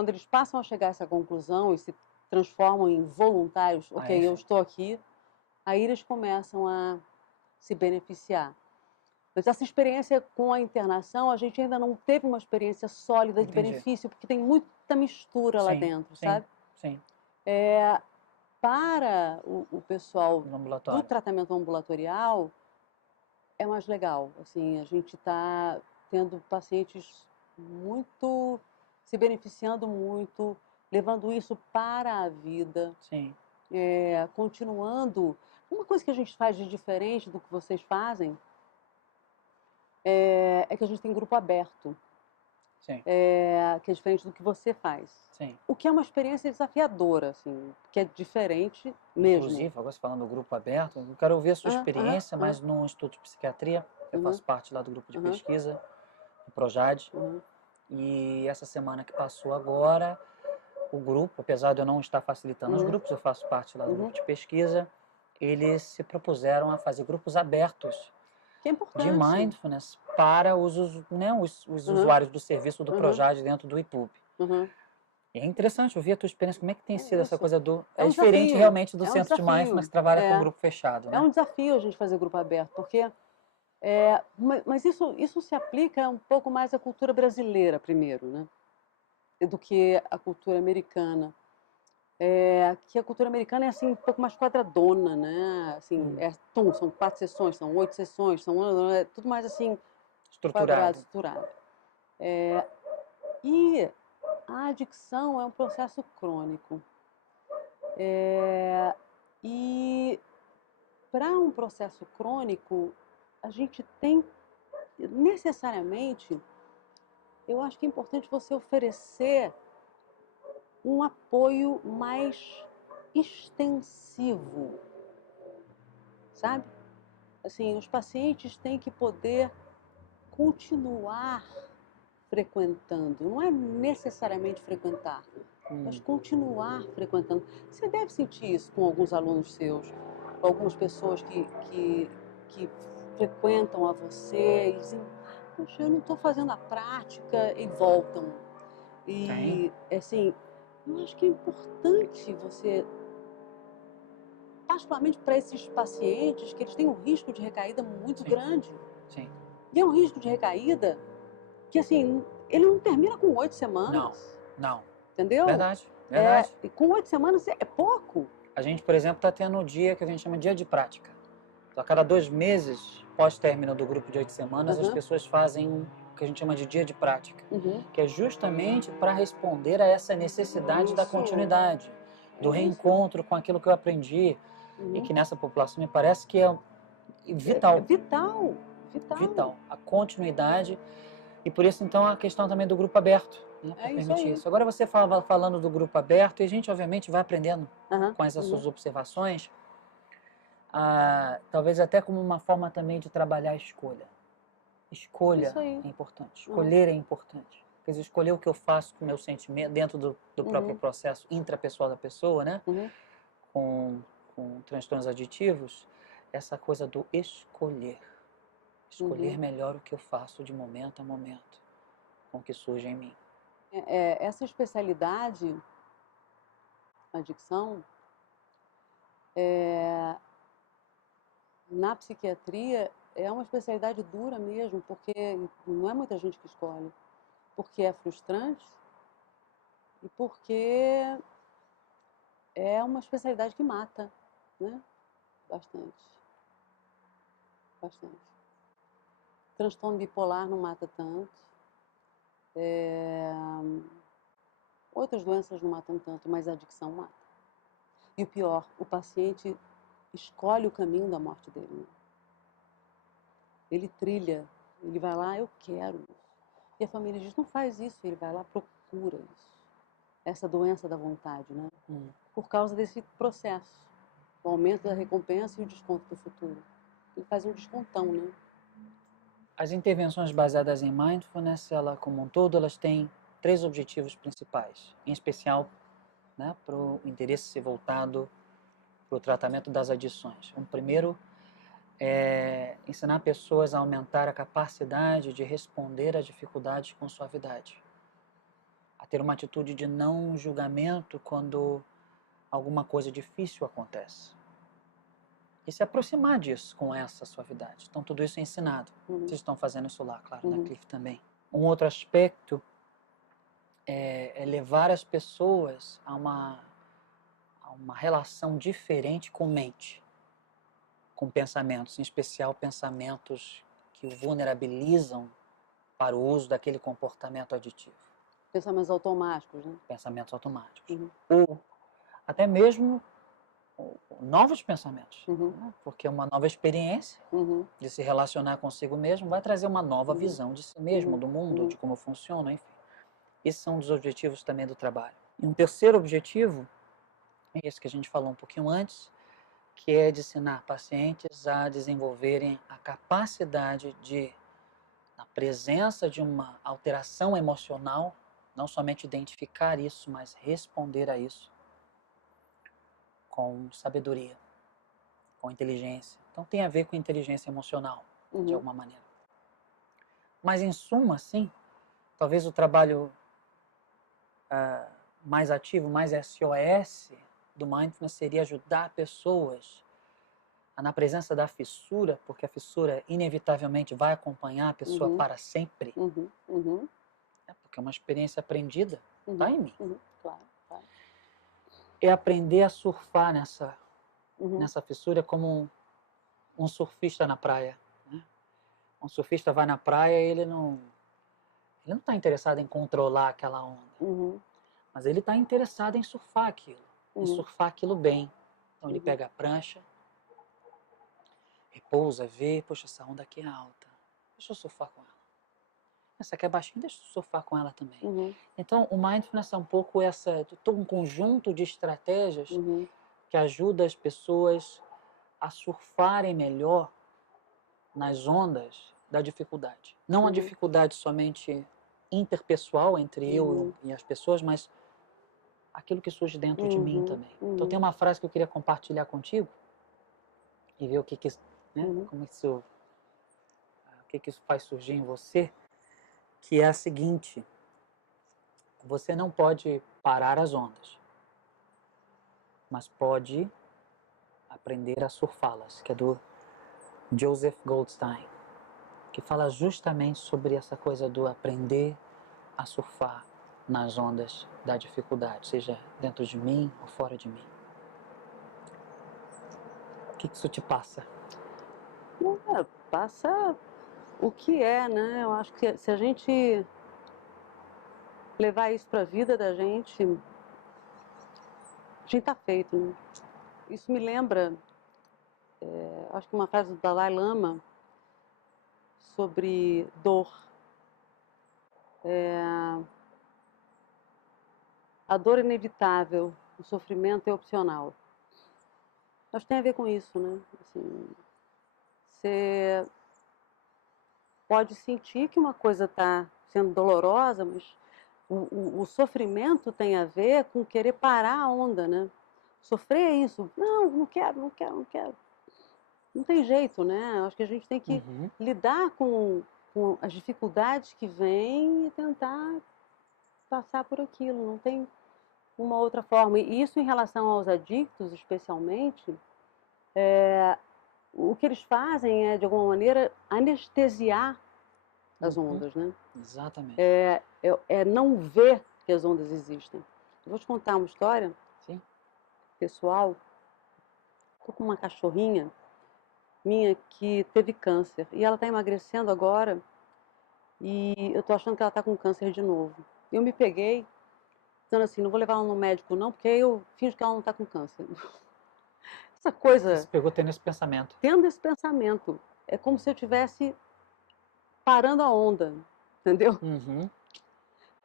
eles passam a chegar a essa conclusão e se transformam em voluntários, ok, eu estou aqui, aí eles começam a se beneficiar. Mas essa experiência com a internação, a gente ainda não teve uma experiência sólida de benefício, porque tem muita mistura lá dentro, sabe? Sim. Para o pessoal do tratamento ambulatorial, é mais legal. Assim, a gente está tendo pacientes muito, se beneficiando muito, levando isso para a vida. Sim. Continuando. Uma coisa que a gente faz de diferente do que vocês fazem é que a gente tem grupo aberto. Sim. Que é diferente do que você faz. Sim. O que é uma experiência desafiadora, assim, que é diferente mesmo. Inclusive, agora você falando do grupo aberto, eu quero ouvir a sua experiência, mas no Instituto de Psiquiatria, eu faço parte lá do grupo de pesquisa, do PROJAD, e essa semana que passou agora, o grupo, apesar de eu não estar facilitando os grupos, eu faço parte lá do grupo de pesquisa, eles se propuseram a fazer grupos abertos de mindfulness para os usuários do serviço do PROJAD dentro do IPUB. E é interessante ouvir a tua experiência, como é que tem sido essa coisa do... É diferente desafio, realmente do centro de mindfulness que trabalha com grupo fechado, né? É um desafio a gente fazer grupo aberto, porque... mas isso se aplica um pouco mais à cultura brasileira primeiro, né? Do que a cultura americana. Que a cultura americana é assim um pouco mais quadradona, né? Assim, são 4 sessões, são 8 sessões, é tudo mais assim estruturado. E a adicção é um processo crônico. E para um processo crônico, a gente tem necessariamente, eu acho que é importante você oferecer um apoio mais extensivo, sabe? Assim, os pacientes têm que poder continuar frequentando, não é necessariamente frequentar, mas continuar frequentando. Você deve sentir isso com alguns alunos seus, com algumas pessoas que frequentam a você e dizem, poxa, eu não estou fazendo a prática, e voltam. E, assim, eu acho que é importante você, particularmente para esses pacientes, que eles têm um risco de recaída muito grande. Sim. E é um risco de recaída que, assim, ele não termina com 8 semanas. Não. Entendeu? Verdade. Com 8 semanas é pouco. A gente, por exemplo, está tendo o dia que a gente chama de dia de prática. Então, a cada 2 meses, pós-término do grupo de 8 semanas, as pessoas fazem o que a gente chama de dia de prática, que é justamente para responder a essa necessidade da continuidade, do reencontro com aquilo que eu aprendi, e que nessa população me parece que é vital. Vital. Vital. A continuidade. E por isso, então, a questão também do grupo aberto, né, para É isso permitir aí. isso. Agora você falando do grupo aberto, e a gente, obviamente, vai aprendendo Aham, com essas uhum, suas observações, talvez até como uma forma também de trabalhar a escolha. Escolha Isso aí. é importante, Uhum, escolher é importante. Quer dizer, escolher o que eu faço com o meu sentimento, dentro do próprio uhum, processo intrapessoal da pessoa, né? uhum, Com, com transtornos aditivos, essa coisa do escolher. Escolher uhum. melhor o que eu faço de momento a momento, com o que surge em mim. Essa especialidade, adicção, é, na psiquiatria é uma especialidade dura mesmo, porque não é muita gente que escolhe. Porque é frustrante e porque é uma especialidade que mata, né? Bastante, bastante. Transtorno bipolar não mata tanto. Outras doenças não matam tanto, mas a adicção mata. E o pior, o paciente escolhe o caminho da morte dele. Né? Ele trilha, ele vai lá, eu quero isso. E a família diz, não faz isso, ele vai lá, procura isso. Essa doença da vontade, né? Por causa desse processo. O aumento da recompensa e o desconto do futuro. Ele faz um descontão, né? As intervenções baseadas em mindfulness, ela como um todo, elas têm 3 objetivos principais, em especial, né, para o interesse ser voltado para o tratamento das adições. O primeiro é ensinar pessoas a aumentar a capacidade de responder às dificuldades com suavidade, a ter uma atitude de não julgamento quando alguma coisa difícil acontece. E se aproximar disso com essa suavidade. Então, tudo isso é ensinado. Vocês estão fazendo isso lá, claro, na Cliff também. Um outro aspecto é levar as pessoas a uma relação diferente com mente, com pensamentos, em especial pensamentos que o vulnerabilizam para o uso daquele comportamento aditivo. Pensamentos automáticos, né? Pensamentos automáticos. Ou até mesmo novos pensamentos, né? Porque uma nova experiência de se relacionar consigo mesmo vai trazer uma nova visão de si mesmo, do mundo, de como funciona, enfim. Esses são um dos objetivos também do trabalho. E um terceiro objetivo, é esse que a gente falou um pouquinho antes, que é de ensinar pacientes a desenvolverem a capacidade de, na presença de uma alteração emocional, não somente identificar isso, mas responder a isso com sabedoria, com inteligência. Então tem a ver com inteligência emocional, de alguma maneira. Mas em suma, sim, talvez o trabalho mais ativo, mais SOS do Mindfulness seria ajudar pessoas a, na presença da fissura, porque a fissura inevitavelmente vai acompanhar a pessoa para sempre, porque é uma experiência aprendida, está em mim. Claro, claro. É aprender a surfar nessa fissura como um surfista na praia. Né? Um surfista vai na praia e ele não está interessado em controlar aquela onda, mas ele está interessado em surfar aquilo, em surfar aquilo bem. Então ele pega a prancha, repousa, vê, poxa, essa onda aqui é alta, deixa eu surfar com ela. Essa aqui é baixinha, deixa eu surfar com ela também. Então o Mindfulness é um pouco todo um conjunto de estratégias que ajuda as pessoas a surfarem melhor nas ondas da dificuldade. Não a dificuldade somente interpessoal entre eu e as pessoas, mas aquilo que surge dentro de mim também. Então tem uma frase que eu queria compartilhar contigo e ver o que né, como isso, o que isso faz surgir em você, que é a seguinte: você não pode parar as ondas, mas pode aprender a surfá-las, que é do Joseph Goldstein, que fala justamente sobre essa coisa do aprender a surfar nas ondas da dificuldade, seja dentro de mim ou fora de mim. O que isso te passa? Passa o que é, né? Eu acho que se a gente levar isso para a vida da gente, a gente está feito, né? Isso me lembra, acho que uma frase do Dalai Lama, sobre dor. A dor é inevitável, o sofrimento é opcional. Acho que tem a ver com isso, né? Assim, você pode sentir que uma coisa está sendo dolorosa, mas o sofrimento tem a ver com querer parar a onda, né? Sofrer é isso. Não, não quero, não quero, não quero. Não tem jeito, né? Acho que a gente tem que lidar com as dificuldades que vêm e tentar passar por aquilo. Não tem uma outra forma. E isso em relação aos adictos, especialmente, o que eles fazem é, de alguma maneira, anestesiar as ondas, né? Exatamente. É não ver que as ondas existem. Eu vou te contar uma história pessoal. Estou com uma cachorrinha minha que teve câncer e ela está emagrecendo agora e eu estou achando que ela está com câncer de novo. Eu me peguei dizendo assim, não vou levar ela no médico não, porque aí eu finjo que ela não está com câncer. Essa coisa... Você se pegou tendo esse pensamento. Tendo esse pensamento. É como se eu estivesse parando a onda, entendeu?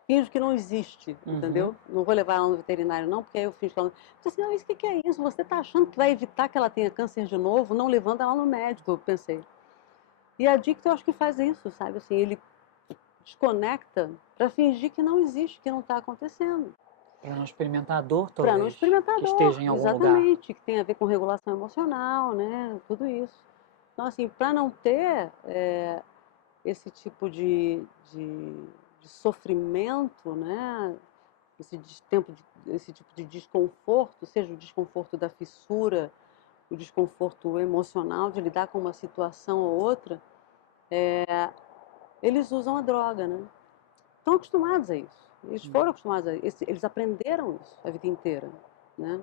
Finjo que não existe, entendeu? Não vou levar ela no veterinário não, porque aí eu finjo que ela não... Eu disse, não, isso que é isso? Você está achando que vai evitar que ela tenha câncer de novo, não levando ela no médico, eu pensei. E adicto eu acho que faz isso, sabe? Assim, ele desconecta para fingir que não existe, que não está acontecendo. Para não experimentar a dor, Para não talvez, experimentar a que dor, esteja em algum exatamente, que tem a ver com regulação emocional, né? Tudo isso. Então, assim, para não ter esse tipo de sofrimento, né? Esse tipo de desconforto, seja o desconforto da fissura, o desconforto emocional de lidar com uma situação ou outra, eles usam a droga, né? Estão acostumados a isso. Eles foram acostumados a isso. Eles aprenderam isso a vida inteira, né?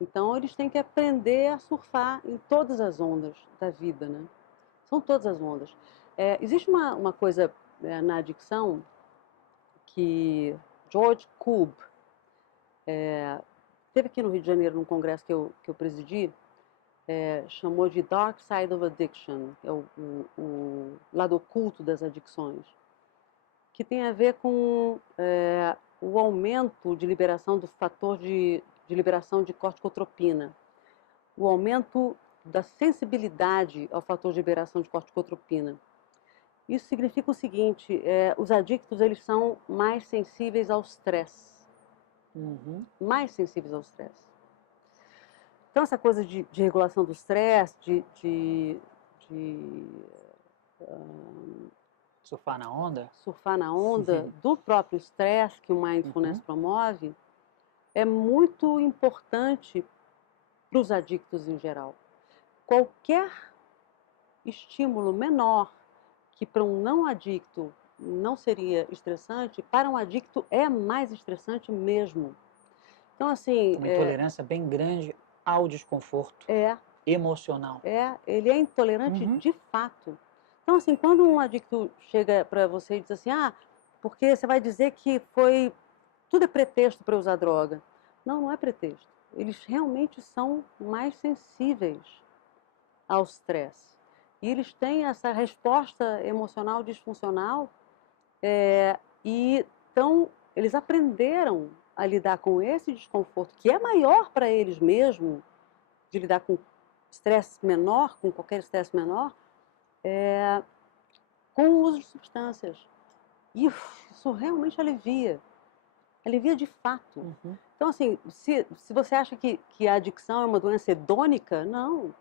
Então, eles têm que aprender a surfar em todas as ondas da vida, né? São todas as ondas. Existe uma coisa na adicção que George Koob teve aqui no Rio de Janeiro, num congresso que eu presidi, chamou de Dark Side of Addiction, que é o lado oculto das adicções, que tem a ver com o aumento de liberação do fator de liberação de corticotropina, o aumento da sensibilidade ao fator de liberação de corticotropina. Isso significa o seguinte, os adictos eles são mais sensíveis ao estresse. Mais sensíveis ao estresse. Então, essa coisa de regulação do estresse, surfar na onda? Surfar na onda do próprio estresse que o Mindfulness promove, é muito importante para os adictos em geral. Qualquer estímulo menor que para um não adicto não seria estressante, para um adicto é mais estressante mesmo. Então, assim... Uma intolerância bem grande ao desconforto emocional. Ele é intolerante de fato. Então, assim, quando um adicto chega para você e diz assim, porque você vai dizer que tudo é pretexto para usar droga. Não, não é pretexto. Eles realmente são mais sensíveis ao estresse. E eles têm essa resposta emocional disfuncional então eles aprenderam a lidar com esse desconforto, que é maior para eles mesmo, de lidar com estresse menor, com qualquer estresse menor, com o uso de substâncias. E isso realmente alivia. Alivia de fato. Então, assim, se você acha que a adicção é uma doença hedônica, não.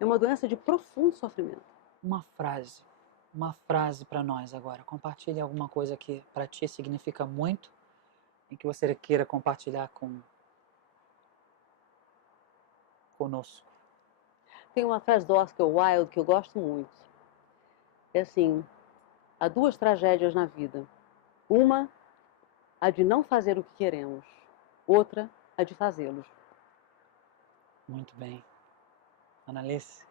É uma doença de profundo sofrimento. Uma frase para nós agora. Compartilhe alguma coisa que para ti significa muito e que você queira compartilhar conosco. Tem uma frase do Oscar Wilde que eu gosto muito. É assim, há duas tragédias na vida. Uma, a de não fazer o que queremos. Outra, a de fazê-los. Muito bem. Annalise.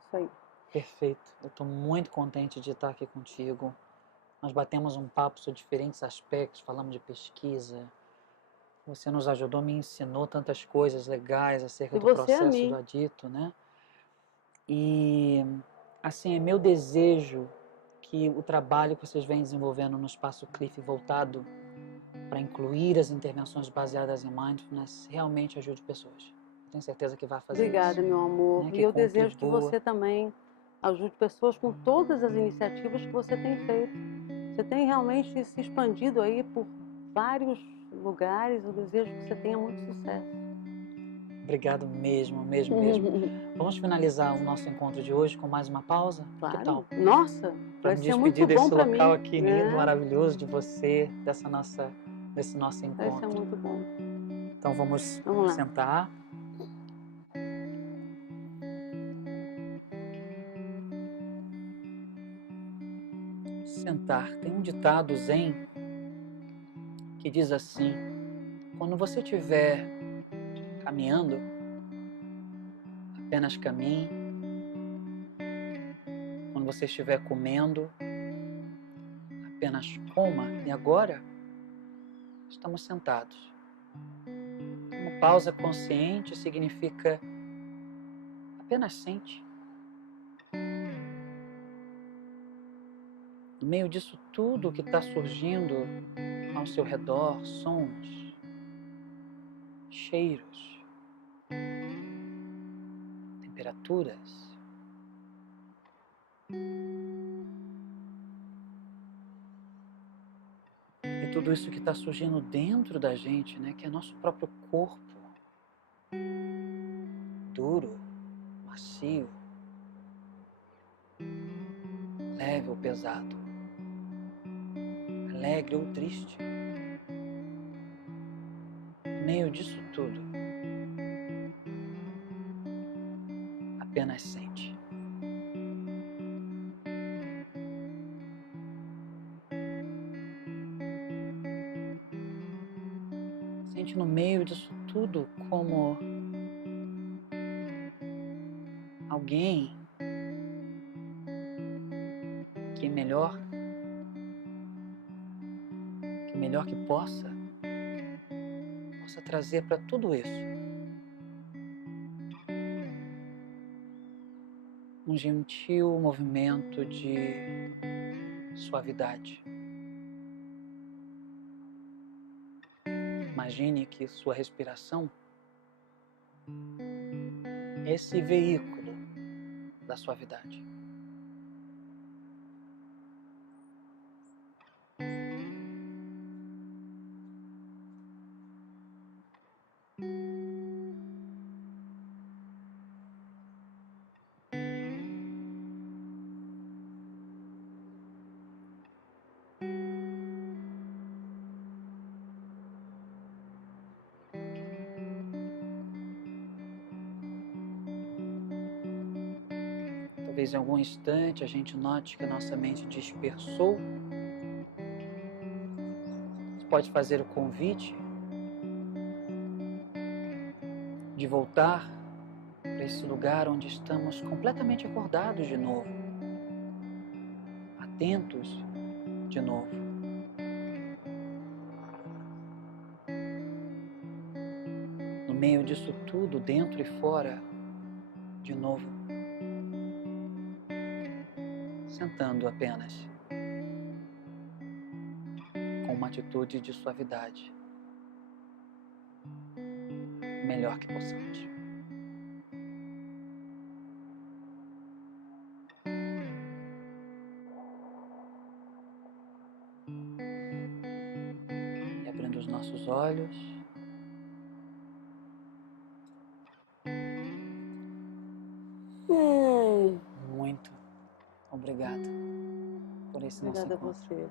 Isso aí. Perfeito. Eu estou muito contente de estar aqui contigo. Nós batemos um papo sobre diferentes aspectos, falamos de pesquisa. Você nos ajudou, me ensinou tantas coisas legais acerca do processo do adito, né? E, assim, é meu desejo que o trabalho que vocês vêm desenvolvendo no Espaço Cliff voltado para incluir as intervenções baseadas em mindfulness realmente ajude pessoas. Eu tenho certeza que vai fazer Obrigada, isso. meu amor. Né? E Que eu desejo que contribua. você também ajude pessoas com todas as iniciativas que você tem feito. Você tem realmente se expandido aí por vários lugares. Eu desejo que você tenha muito sucesso. Obrigado mesmo, mesmo, mesmo. Vamos finalizar o nosso encontro de hoje com mais uma pausa? Claro. Que tal? Nossa, Para vai me ser muito despedir bom desse para mim. local aqui lindo, É, maravilhoso, de você, desse nosso vai ser encontro. muito bom. Então vamos Vamos lá. sentar. Sentar. Tem um ditado zen que diz assim: quando você estiver caminhando, apenas caminhe. Quando você estiver comendo, apenas coma. E agora, estamos sentados. Uma pausa consciente significa apenas sente. No meio disso tudo que está surgindo ao seu redor, sons, cheiros, temperaturas. E tudo isso que está surgindo dentro da gente, né, que é nosso próprio corpo, duro, macio, leve ou pesado, alegre ou triste. No meio disso tudo, apenas sente. Sente no meio disso tudo como alguém que melhor que possa trazer para tudo isso um gentil movimento de suavidade. Imagine que sua respiração é esse veículo da suavidade. Talvez em algum instante a gente note que a nossa mente dispersou. Você pode fazer o convite de voltar para esse lugar onde estamos completamente acordados de novo, atentos de novo. No meio disso tudo, dentro e fora, de novo, sentando apenas, com uma atitude de suavidade, o melhor que possamos. E abrindo os nossos olhos, muito obrigado por esse nosso Obrigada a encontro. você.